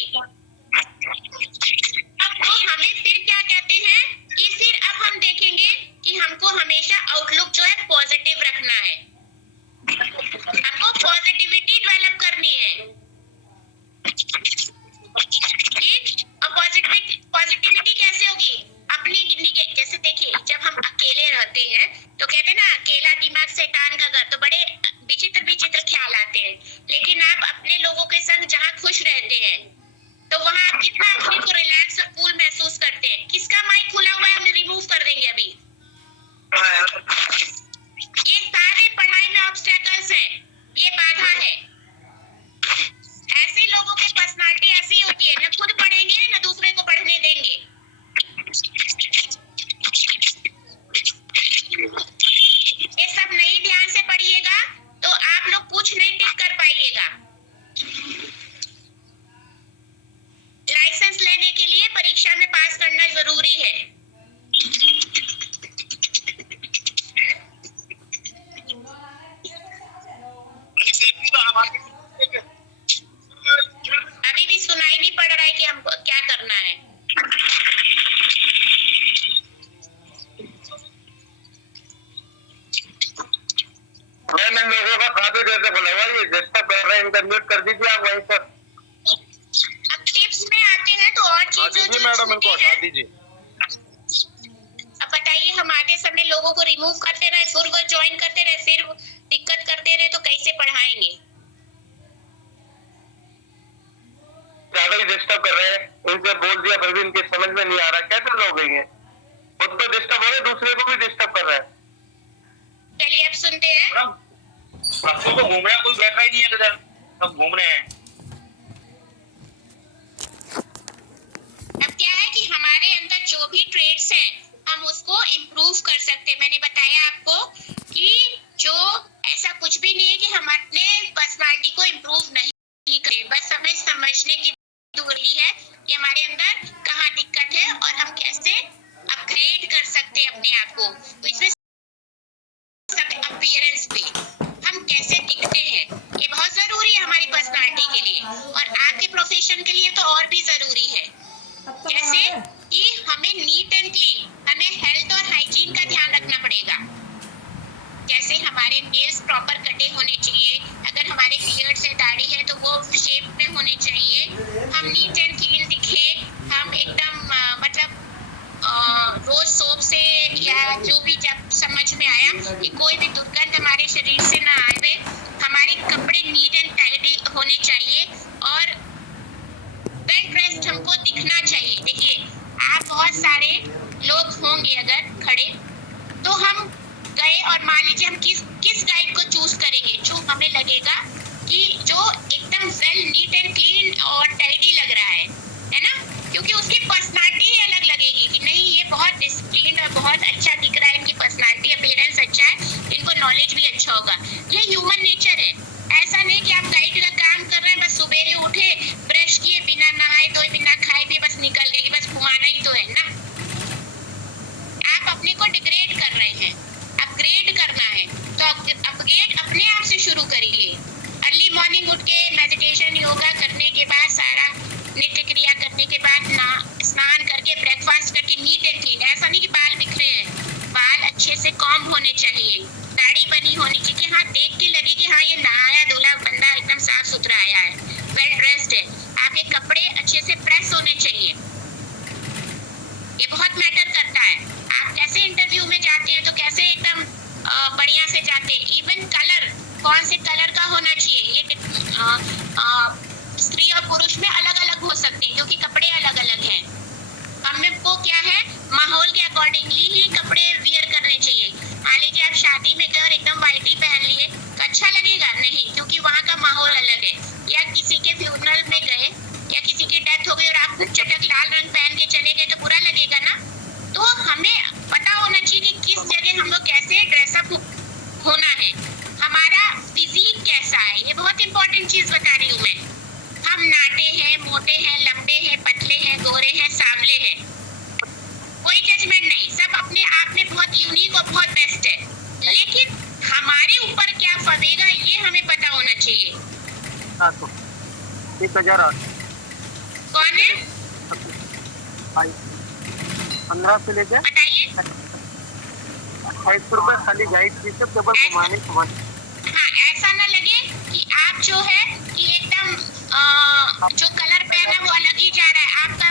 अब तो हमें फिर क्या कहते हैं कि फिर अब हम देखेंगे कि हमको हमेशा आउटलुक जो है पॉजिटिव रखना है, हमको पॉजिटिविटी डेवलप करनी है, ठीक। और पॉजिटिविटी कैसे होगी, अपनी जैसे देखिए जब हम अकेले रहते हैं तो कहते हैं ना, अकेला दिमाग शैतान का घर, तो बड़े विचित्र ख्याल आते हैं। लेकिन आप अपने लोगों के संग जहाँ खुश रहते हैं तो वहाँ आप कितना अपने को रिलैक्स और कूल महसूस करते हैं। किसका माइक खुला हुआ है, हम रिमूव कर देंगे अभी। ये सारे पढ़ाई में ऑब्स्टेकल्स हैं, ये बाधा है। ऐसे लोगों की पर्सनालिटी ऐसी होती है, न खुद पढ़ेंगे न दूसरे को पढ़ने देंगे। ये सब नहीं ध्यान से पढ़िएगा तो आप लोग कुछ नहीं टिक कर पाइएगा। लाइसेंस लेने के लिए परीक्षा में पास करना जरूरी है। अभी भी सुनाई नहीं पड़ रहा है कि हमको क्या करना है। मैम इन लोगों का काफी देर से बोला हुआ, ये डिस्टर्ब कर रहे हैं, इनका म्यूट कर दीजिए आप वहीं पर। अब टिप्स में आते हैं तो और चीजों जो मैडम इनको हटा दीजिए। अब बताइए, हम आते समय लोगों को रिमूव करते रहे, फिर वो ज्वाइन करते रहे, फिर दिक्कत करते रहे, तो कैसे पढ़ाएंगे। ज्यादा ही डिस्टर्ब कर रहे हैं, इनसे बोल दिया फिर भी इनके समझ में नहीं आ रहा, कैसे लोग हैं ये, खुद तो डिस्टर्ब हो रहे, दूसरे को भी डिस्टर्ब कर रहे हैं। चलिए अब सुनते हैं। बच्चों को घूम रहे हैं, कोई बैठा ही नहीं है इधर, सब घूम रहे हैं। अब क्या है कि हमारे अंदर जो भी ट्रेड्स हैं हम उसको इम्प्रूव कर सकते हैं। मैंने बताया आपको कि जो ऐसा कुछ भी नहीं है कि हम अपने पर्सनालिटी को इम्प्रूव नहीं करें, बस हमें समझने की जरूरी है कि हमारे अंदर कहाँ दिक्कत है और हम कैसे अपग्रेड कर सकते हैं अपने आप को। तो इसमें अपीयरेंस पे हम कैसे दिखते हैं ये बहुत जरूरी है हमारी पर्सनालिटी के लिए, और आपके प्रोफेशन के लिए तो और भी जरूरी है। जैसे कि हमें नीट एंड क्लीन, हमें हेल्थ और हाइजीन का ध्यान रखना पड़ेगा। जैसे हमारे नेल्स प्रॉपर कटे होने चाहिए, अगर हमारे बियर्ड से दाढ़ी है तो वो शेप में होने चाहिए, हम नीट एंड क्लीन दिखे, हम एकदम मतलब रोज सोप से या जो भी जब समझ में आया कि कोई भी दुर्गंध हमारे शरीर से ना आए, हमारे कपड़े नीट एंड टाइडी होने चाहिए और वेल ड्रेस्ड हमको दिखना चाहिए। देखिए आप बहुत सारे लोग होंगे अगर खड़े, तो हम गए और मान लीजिए हम किस गाइड को चूज करेंगे जो हमें लगेगा कि जो एकदम वेल नीट एंड क्लीन और टाइडी लग रहा है ना, क्योंकि उसकी पर्सनालिटी ही अलग लगेगी कि नहीं ये बहुत डिसिप्लिन और बहुत अच्छा दिख रहा है, इनकी पर्सनालिटी अपीयरेंस अच्छा है, इनको नॉलेज भी अच्छा होगा। ये ह्यूमन नेचर है। ऐसा नहीं कि आप गाइड का काम कर रहे हैं, बस सुबह उठे, ब्रश किए, बिना नहाए धोए, बिना खाए पिए बस निकल गए, बस घुमाना ही तो है ना। आप अपने को डिग्रेड कर रहे हैं। अब अपग्रेड करना है तो अपग्रेड अपने आप से शुरू करिए। अर्ली मॉर्निंग उठ के मेडिटेशन योगा करने के बाद, सारा नित्य क्रिया करने के बाद, स्नान करके ब्रेकफास्ट करके नीट एंड क्लीन, ऐसा नहीं कि बाल बिखरे हैं, बाल अच्छे से कॉम्ब होने चाहिए, दाढ़ी बनी होनी चाहिए कि हाँ देख के लगे कि हाँ ये नहाया धुला बंदा एकदम साफ सुथरा आया है, वेल ड्रेस्ड है। आपके कपड़े अच्छे से प्रेस होने चाहिए, ये बहुत मैटर करता है। आप कैसे इंटरव्यू में जाते हैं तो कैसे एकदम बढ़िया से जाते हैं। इवन कलर, कौन से कलर का होना चाहिए, ये स्त्री और पुरुष में अलग अलग हो सकते हैं क्योंकि कपड़े अलग अलग हैं। हमको क्या है, माहौल के अकॉर्डिंगली ही कपड़े वियर करने चाहिए। मान लीजिए आप शादी में गए और एकदम व्हाइट ही पहन लिए तो अच्छा लगेगा नहीं, क्योंकि वहाँ का माहौल अलग है। या किसी के फ्यूनरल में गए या किसी की डेथ हो गई और आप चटक लाल रंग पहन के चले गए तो बुरा लगेगा ना। तो हमें पता होना चाहिए कि किस जगह हम लोग कैसे ड्रेसअप होना है, हमारा फिजिक कैसा है। ये बहुत इंपॉर्टेंट चीज बता रही हूँ मैं। हम नाटे हैं, मोटे हैं, लंबे हैं, पतले हैं, गोरे हैं, सांवले हैं, कोई जजमेंट नहीं, सब अपने आप में बहुत यूनिक और बहुत बेस्ट है। लेकिन हमारे ऊपर क्या फबेगा ये हमें पता होना चाहिए। 1000 कौन है 15 से लेके बताइए। 28 रुपए खाली गाइड फीस है, केवल घुमाने घुमाने। हाँ, ऐसा ना लगे कि आप जो है कि एकदम जो कलर पहना वो अलग ही जा रहा है, आपका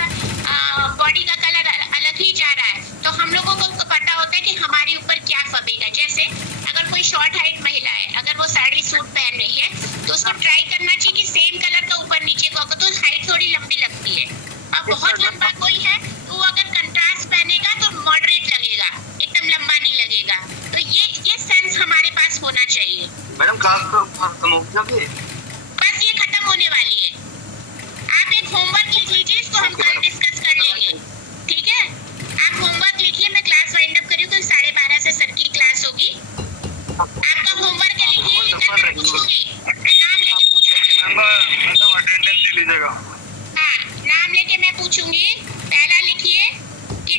बॉडी का कलर अलग ही जा रहा है। तो हम लोगों को पता होता है कि हमारे ऊपर क्या फबेगा। जैसे अगर कोई शॉर्ट हाइट महिला है, अगर वो साड़ी सूट पहन रही है तो उसको ट्राई करना चाहिए कि सेम कलर का ऊपर नीचे को, तो हाइट थोड़ी लंबी लगती है। अब बहुत लंबा कोई है तो वो अगर कंट्रास्ट पहनेगा तो मॉडरेट लगेगा, एकदम लंबा नहीं लगेगा। तो ये सेंस हमारे पास होना चाहिए। मैडम क्लास तो खत्म हो गया, बस ये खत्म होने वाली है। आप एक होमवर्क लिख लीजिए, इसको हम कल डिस्कस कर लेंगे, ठीक है। आप होमवर्क लिखिए, मैं क्लास वाइंड अप करी हूँ, तो 12:30 से सर की क्लास होगी। आपका होमवर्क लिखिए, कल मैं पूछूंगी, मैं नाम लेके पूछूंगी। अटेंडेंस ले लीजिएगा। हाँ, नाम लेके मैं पूछूंगी। पहला लिखिए कि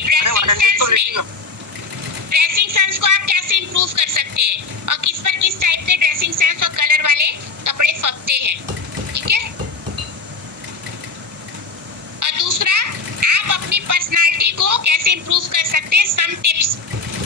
ड्रेसिंग सेंस को आप कैसे इंप्रूव कर सकते हैं और किस पर किस टाइप के ड्रेसिंग सेंस और कलर वाले कपड़े फबते हैं, ठीक है। और दूसरा, आप अपनी पर्सनालिटी को कैसे इंप्रूव कर सकते हैं, सम टिप्स।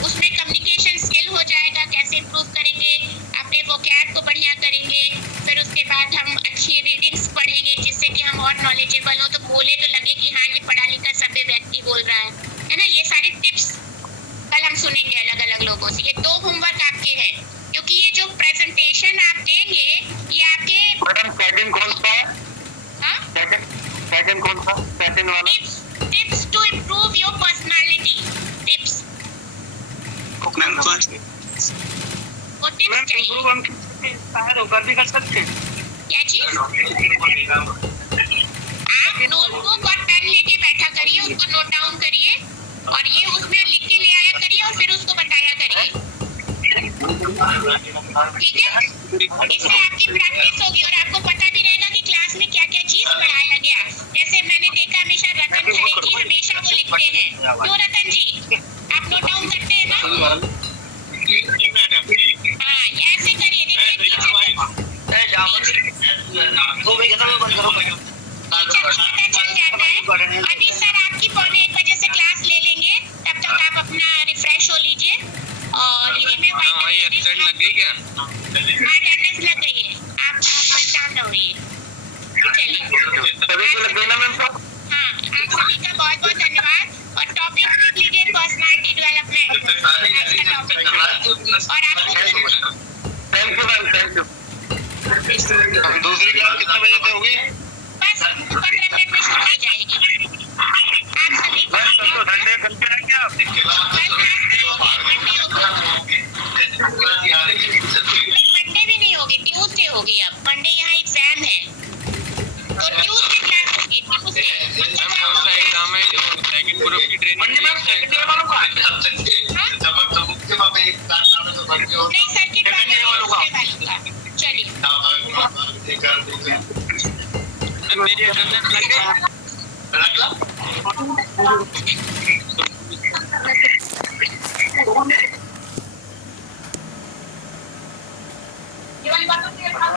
उसमें कम्युनिकेशन स्किल हो जाएगा, कैसे इंप्रूव करेंगे, अपने वोकैब को बढ़िया करेंगे। फिर उसके बाद हम अच्छी रीडिंग्स पढ़ेंगे जिससे कि हम और नॉलेजेबल हो, तो बोले तो लगे कि हाँ ये पढ़ा लिखा सभ्य व्यक्ति बोल रहा है ना। ये सारे टिप्स कल हम सुनेंगे अलग अलग लोगों से। ये 2 होमवर्क आपके हैं, क्योंकि ये जो प्रेजेंटेशन आप देंगे ये आपके मैडम सेकंड कौन सा है? हाँ, सेकंड कौन सा? सेकंड वाला tips to improve your personality. Tips, ma'am वो टिप्स चाहिए। हम इंस्पायर होकर भी कर सकते हैं। क्या चीज? आप नोटबुक और पेन लेके बैठा करिए, उसको नोट डाउन करिए और ये उसमें लिख के ले आया करिए और फिर उसको बताया करिए, ठीक है। इससे आपकी प्रैक्टिस होगी और आपको पता भी रहेगा कि क्लास में क्या क्या चीज पढ़ाया गया। जैसे मैंने देखा हमेशा रतन खरे जी हमेशा वो लिखते हैं, क्यों रतन जी आप नोट डाउन करते हैं ना? हाँ, ऐसे करिए। देखिए टीचर पता चल जाता है। अभी सर आपकी 1:15 बजे से क्लास ले लेंगे, तब तक आप अपना रिफ्रेश हो लीजिए। और ये मैं एब्सेंट लग गई क्या? अटेंडेंस लग गई है, आप परेशान न होइए, चलिए। हाँ, आप सभी का बहुत बहुत धन्यवाद। और टॉपिक लिख लीजिए, पर्सनालिटी डेवलपमेंट आज का टॉपिक। और आपको thank you ma'am, thank you. दूसरी क्लास कितने बजे से होगी? बस 15 मिनट में शुरू हो जाएगी। आप सभी को संडे कल क्या है क्या आप? मंडे भी नहीं होगी, ट्यूसडे होगी। अब मंडे यहाँ एग्जाम है तो ट्यूसडे क्लास होगी। एग्जाम है जो सेकंड ग्रुप की ट्रेनिंग नहीं, सर्किट वालों का चलिए। मेरी अटेंडेंस लग गई। बात